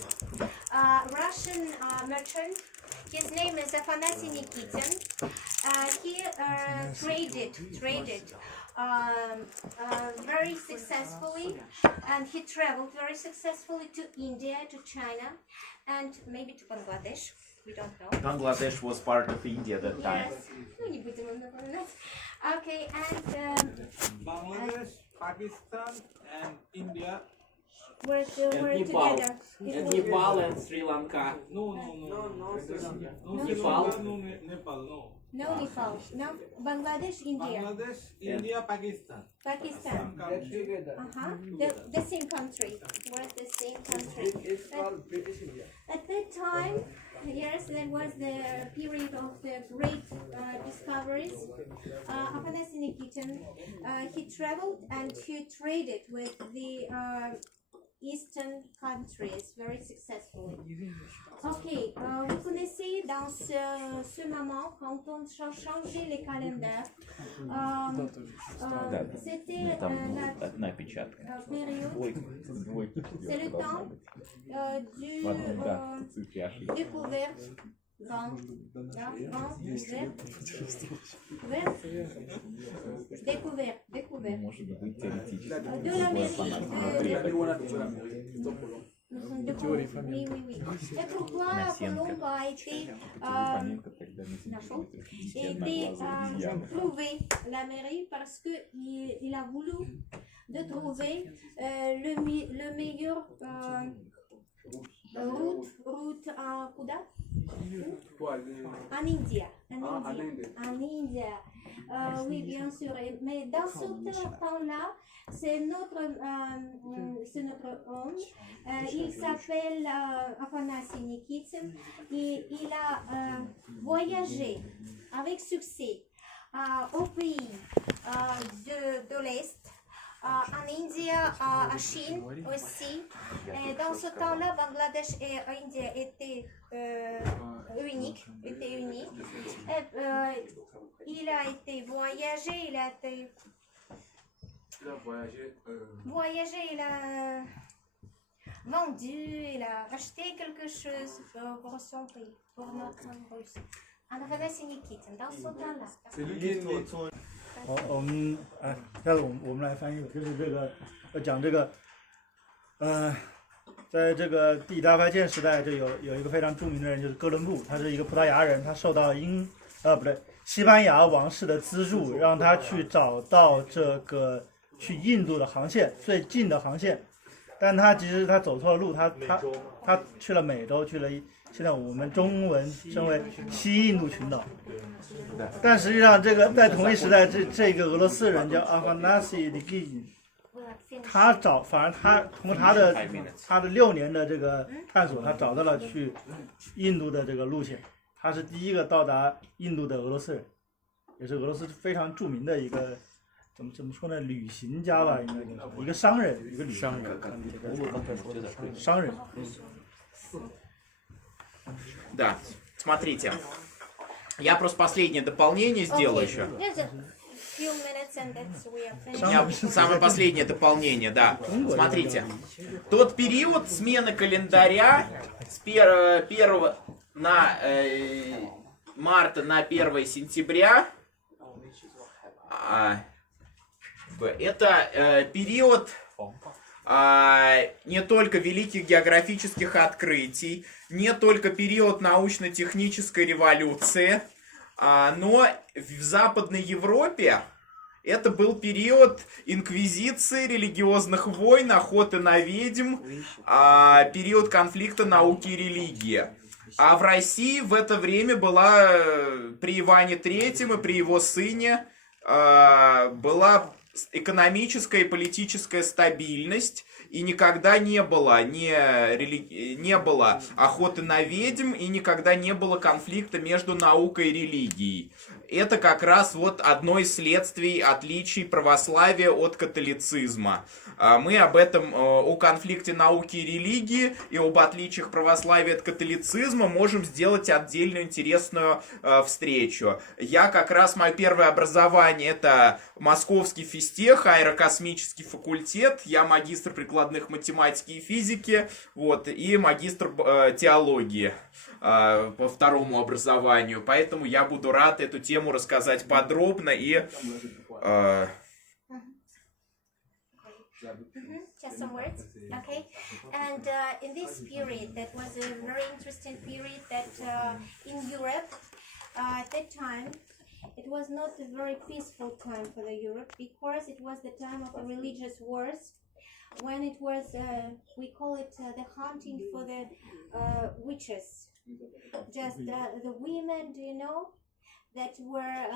Russian merchant, his name is Afanasy Nikitin. He traded very successfully, and he traveled very successfully to India, to China, and maybe to Bangladesh. We don't know. Bangladesh was part of India at that time. Yes. Ну, не будем напоминать. Okay, and Bangladesh, Pakistan and India. We're together. And Nepal and Sri Lanka. No. Nepal, no. No Nepal. No Bangladesh, India. Bangladesh, India, Pakistan. Pakistan. The same country. We're the same country. It's called British India. At that time, yes, that was the period of the great discoveries. Afanasy Nikitin, he traveled and he traded with the Eastern countries very successfully. Ok, vous connaissez dans ce moment, quand on changeait les calendriers, c'était la période, c'est le temps du découverte. Découverte. De l'Amérique. Oui. Et pourquoi Colomb a été Нашел. Était trouver la mairie parce que il a voulu de trouver le meilleur route à Kuda. En Inde. En Inde. Oui, bien sûr. Mais dans ce temps-là, c'est notre homme. Il s'appelle Афанасий Никитин. Et il a voyagé avec succès au pays de l'Est. En Inde, à Chine aussi. Et dans ce temps-là, Bangladesh et Inde étaient unis. Il a été voyagé, il a vendu, il a acheté quelque chose pour son pays, pour notre Russie. Афанасий Никитин, dans ce temps-là. 下次我们来翻译，就是这个讲这个，在这个第大发现时代，就有一个非常著名的人，就是哥伦布，他是一个葡萄牙人，他受到西班牙王室的资助，让他去找到这个去印度的航线，最近的航线，但他其实他走错了路，他去了美洲，去了现在我们中文称为西印度群岛。但实际上，这个在同一时代，这个俄罗斯人叫阿凡纳西里基，反而他通过他的6年的这个探索，他找到了去印度的这个路线。他是第一个到达印度的俄罗斯人，也是俄罗斯非常著名的一个怎么说呢，旅行家吧，应该就是一个商人，一个旅商人。商人。Да, смотрите. Я просто последнее дополнение сделал еще. У меня самое последнее дополнение, да. Смотрите. Тот период смены календаря с 1 марта на 1 сентября. Это период не только великих географических открытий, не только период научно-технической революции, но в Западной Европе это был период инквизиции, религиозных войн, охоты на ведьм, период конфликта науки и религии. А в России в это время была при Иване III и при его сыне была экономическая и политическая стабильность, и никогда не было охоты на ведьм, и никогда не было конфликта между наукой и религией. Это как раз вот одно из следствий отличий православия от католицизма. Мы об этом, о конфликте науки и религии и об отличиях православия от католицизма можем сделать отдельную интересную встречу. Я как раз, мое первое образование — это Московский физтех, аэрокосмический факультет. Я магистр прикладных математики и физики, вот, и магистр теологии по второму образованию. Поэтому я буду рад эту тему рассказать подробно и... Just some words, okay? And in this period, that was a very interesting period that in Europe, at that time, it was not a very peaceful time for the Europe, because it was the time of the religious wars, when it was, we call it the hunting for the witches. Just the women, do you know, that were...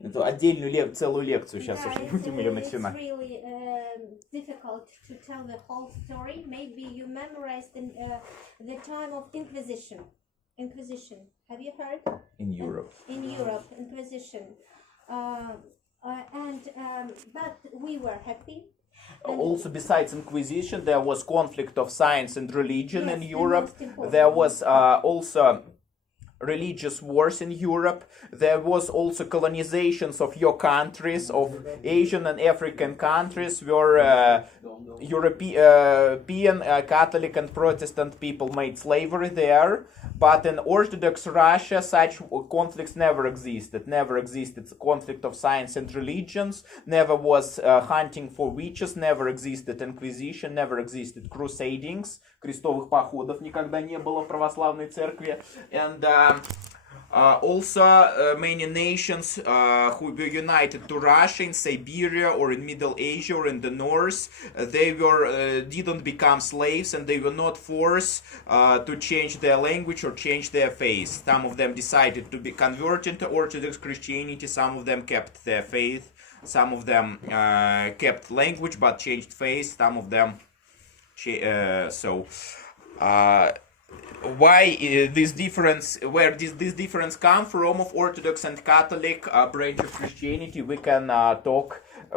Это отдельную целую лекцию сейчас будем ее начинать. It's really difficult to tell the whole story. Maybe you memorized the time of Inquisition. Inquisition. Have you heard? In Europe. In Europe, Inquisition. But we were happy. Also, besides Inquisition, there was conflict of science and religion in Europe. The There was also religious wars in Europe. There was also colonizations of your countries, of Asian and African countries, were European Catholic and Protestant people made slavery there, but in Orthodox Russia such conflicts never existed. Never existed conflict of science and religions, never was hunting for witches, never existed inquisition, never existed crusadings, крестовых походов никогда не было в православной церкви, and also many nations who were united to Russia in Siberia or in Middle Asia or in the North, they didn't become slaves and they were not forced to change their language or change their faith. Some of them decided to be converted to Orthodox Christianity, some of them kept their faith, some of them kept language but changed faith, some of them why this difference, where this difference come from of Orthodox and Catholic branch of Christianity, we can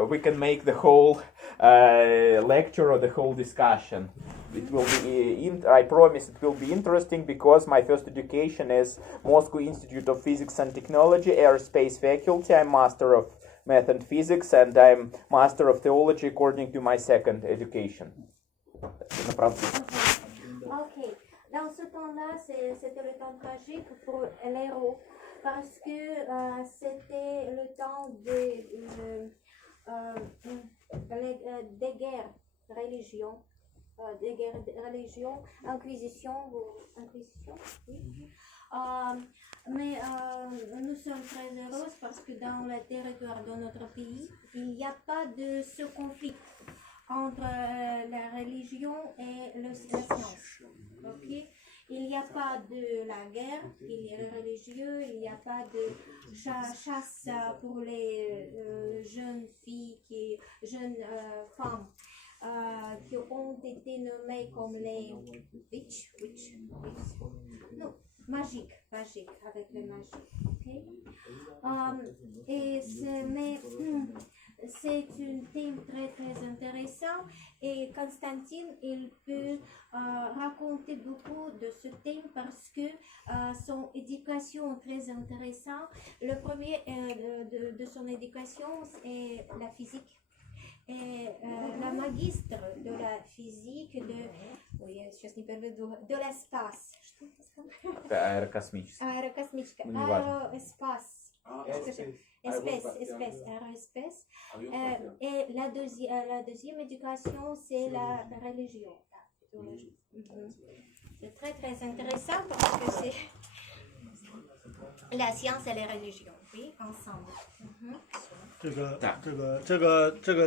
we can make the whole lecture or the whole discussion. It will be, I promise it will be interesting because my first education is Moscow Institute of Physics and Technology, Aerospace Faculty. I'm Master of Math and Physics and I'm Master of Theology according to my second education. Okay. Dans ce temps-là, c'était le temps tragique pour l'héros parce que c'était le temps des guerres religion, inquisition, oui. Mais nous sommes très heureux parce que dans le territoire de notre pays, il n'y a pas de ce conflit entre la religion et la science. Okay? Il n'y a pas de la guerre, il y a le religieux, il n'y a pas de chasse pour les jeunes filles, jeunes femmes qui ont été nommées comme les witch, non, magique, avec le magique. Okay? C'est un thème très très intéressant et Constantine il peut raconter beaucoup de ce thème parce que son éducation est très intéressante. Le premier de son éducation c'est la physique et la magistre de la physique de l'espace. Аэрокосмический. Aéroespace. Espèce, aéroespèce. Et la deuxième éducation, c'est la religion. C'est très très intéressant parce que c'est la science et la religion, oui, ensemble. 这个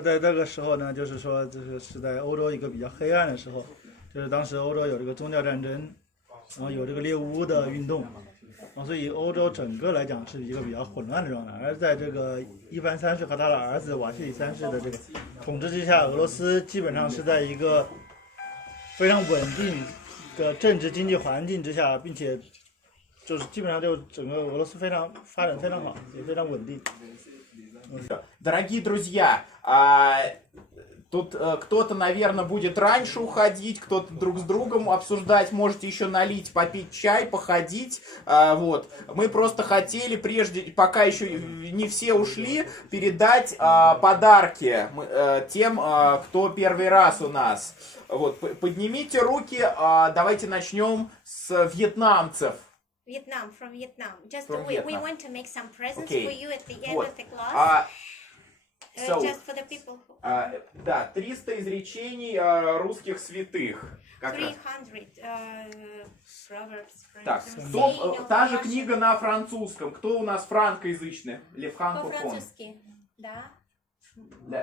在这个时候呢，就是说，是在欧洲一个比较黑暗的时候，就是当时欧洲有这个宗教战争，然后有这个猎巫的运动。所以欧洲整个来讲是一个比较混乱的状态，而在这个伊凡三世和他的儿子瓦西里三世的这个统治之下，俄罗斯基本上是在一个非常稳定的政治经济环境之下，并且就是基本上就整个俄罗斯发展非常好，也非常稳定。Дорогие друзья, тут кто-то, наверное, будет раньше уходить, кто-то друг с другом обсуждать, можете еще налить, попить чай, походить. Вот. Мы просто хотели, пока еще не все ушли, передать подарки тем, кто первый раз у нас. Вот. Поднимите руки, давайте начнем с вьетнамцев. From Vietnam. We want to make some presents for you at the end of the class. Just for the people who... Да, 300 изречений русских святых. 300 proverbs. Так, та же книга на французском. Кто у нас франкоязычный? Лев Хан Купон. По-французски, да. No.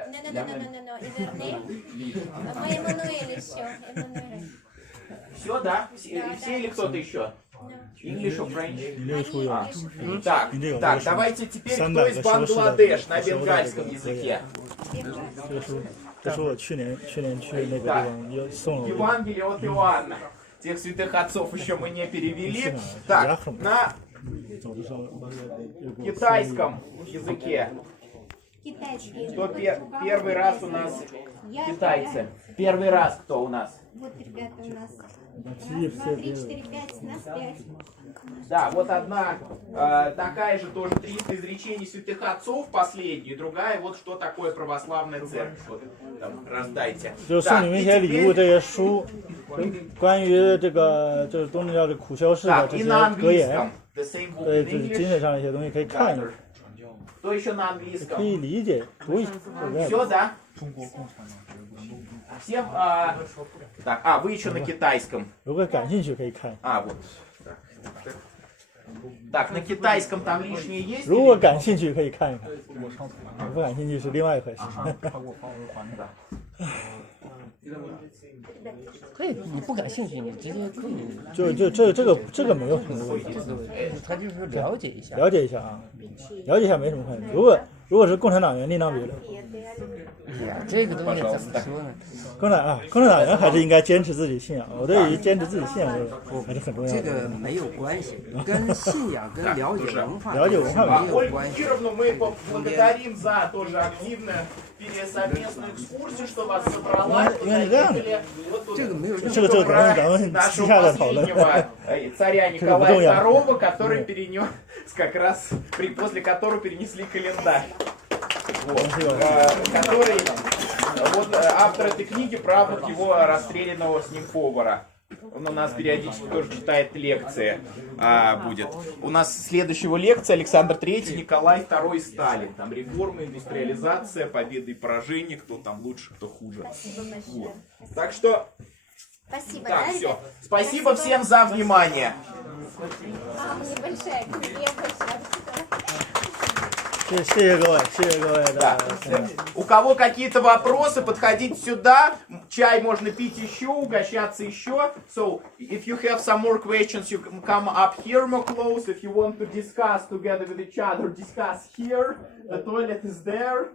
Эммануэль еще. Все, да? Все или кто-то еще? English or French? Так, давайте теперь кто из Бангладеш на бенгальском языке. 这是我去年去那个地方又送了。Евангелие от Иоанна. Тех святых отцов еще мы не перевели. Так, на китайском языке. Китайский. Кто первый раз у нас китайцы? Первый раз кто у нас? Вот, ребята, у нас. России 2, все 3, первые. 4, 5, нас 5. Да, вот одна такая же тоже 300 изречений святых отцов, последняя, и другая вот что такое православная церковь. Вот, там, раздайте. 就送你们一些礼物，这些书，关于这个就是宗教的苦修士的 Так, 这 и 些 на 格言 английском. The same book 对， in 就是精 English. 神上的一些东西可以看一下， Кто еще на 可以 английском? 理解读一下。Все, да? Всем, так, вы еще на китайском. 如果感兴趣可以看， Вот. Так, на китайском там лишнее есть? 如果感兴趣可以看一看，不感兴趣是另外一回事。可以，你不感兴趣，你直接可以，这个没有什么问题，他就是了解一下。了解一下啊，了解一下没什么问题。如果是共产党员，另当别论。哎呀，这个东西怎么说呢？共产党员还是应该坚持自己信仰。我对于坚持自己信仰还是很重要的。这个没有关系，跟信仰、跟了解文化、了解文化没有 Ольгу 关系。 Кировну мы поблагодарим за тоже активную совместную экскурсию, что вас собрала.这个咱们私下的讨论。 Царя Николая II, который перенес, как раз после которого перенесли календарь. Вот, который, вот автор этой книги, правнук его расстрелянного с ним повара. Он у нас периодически тоже читает лекции. Будет. У нас следующего лекция Александр III, Николай II, Сталин. Там реформа, индустриализация, победы и поражения, кто там лучше, кто хуже. Вот. Так что, Спасибо, так, да, все. ребят? Спасибо всем за внимание. Небольшая, большая. 谢谢各位，谢谢各位的。 Да. У кого какие-то вопросы, подходите сюда. Чай можно пить еще, угощаться еще. So, if you have some more questions, you can come up here more close. If you want to discuss together with each other, discuss here. The toilet is there.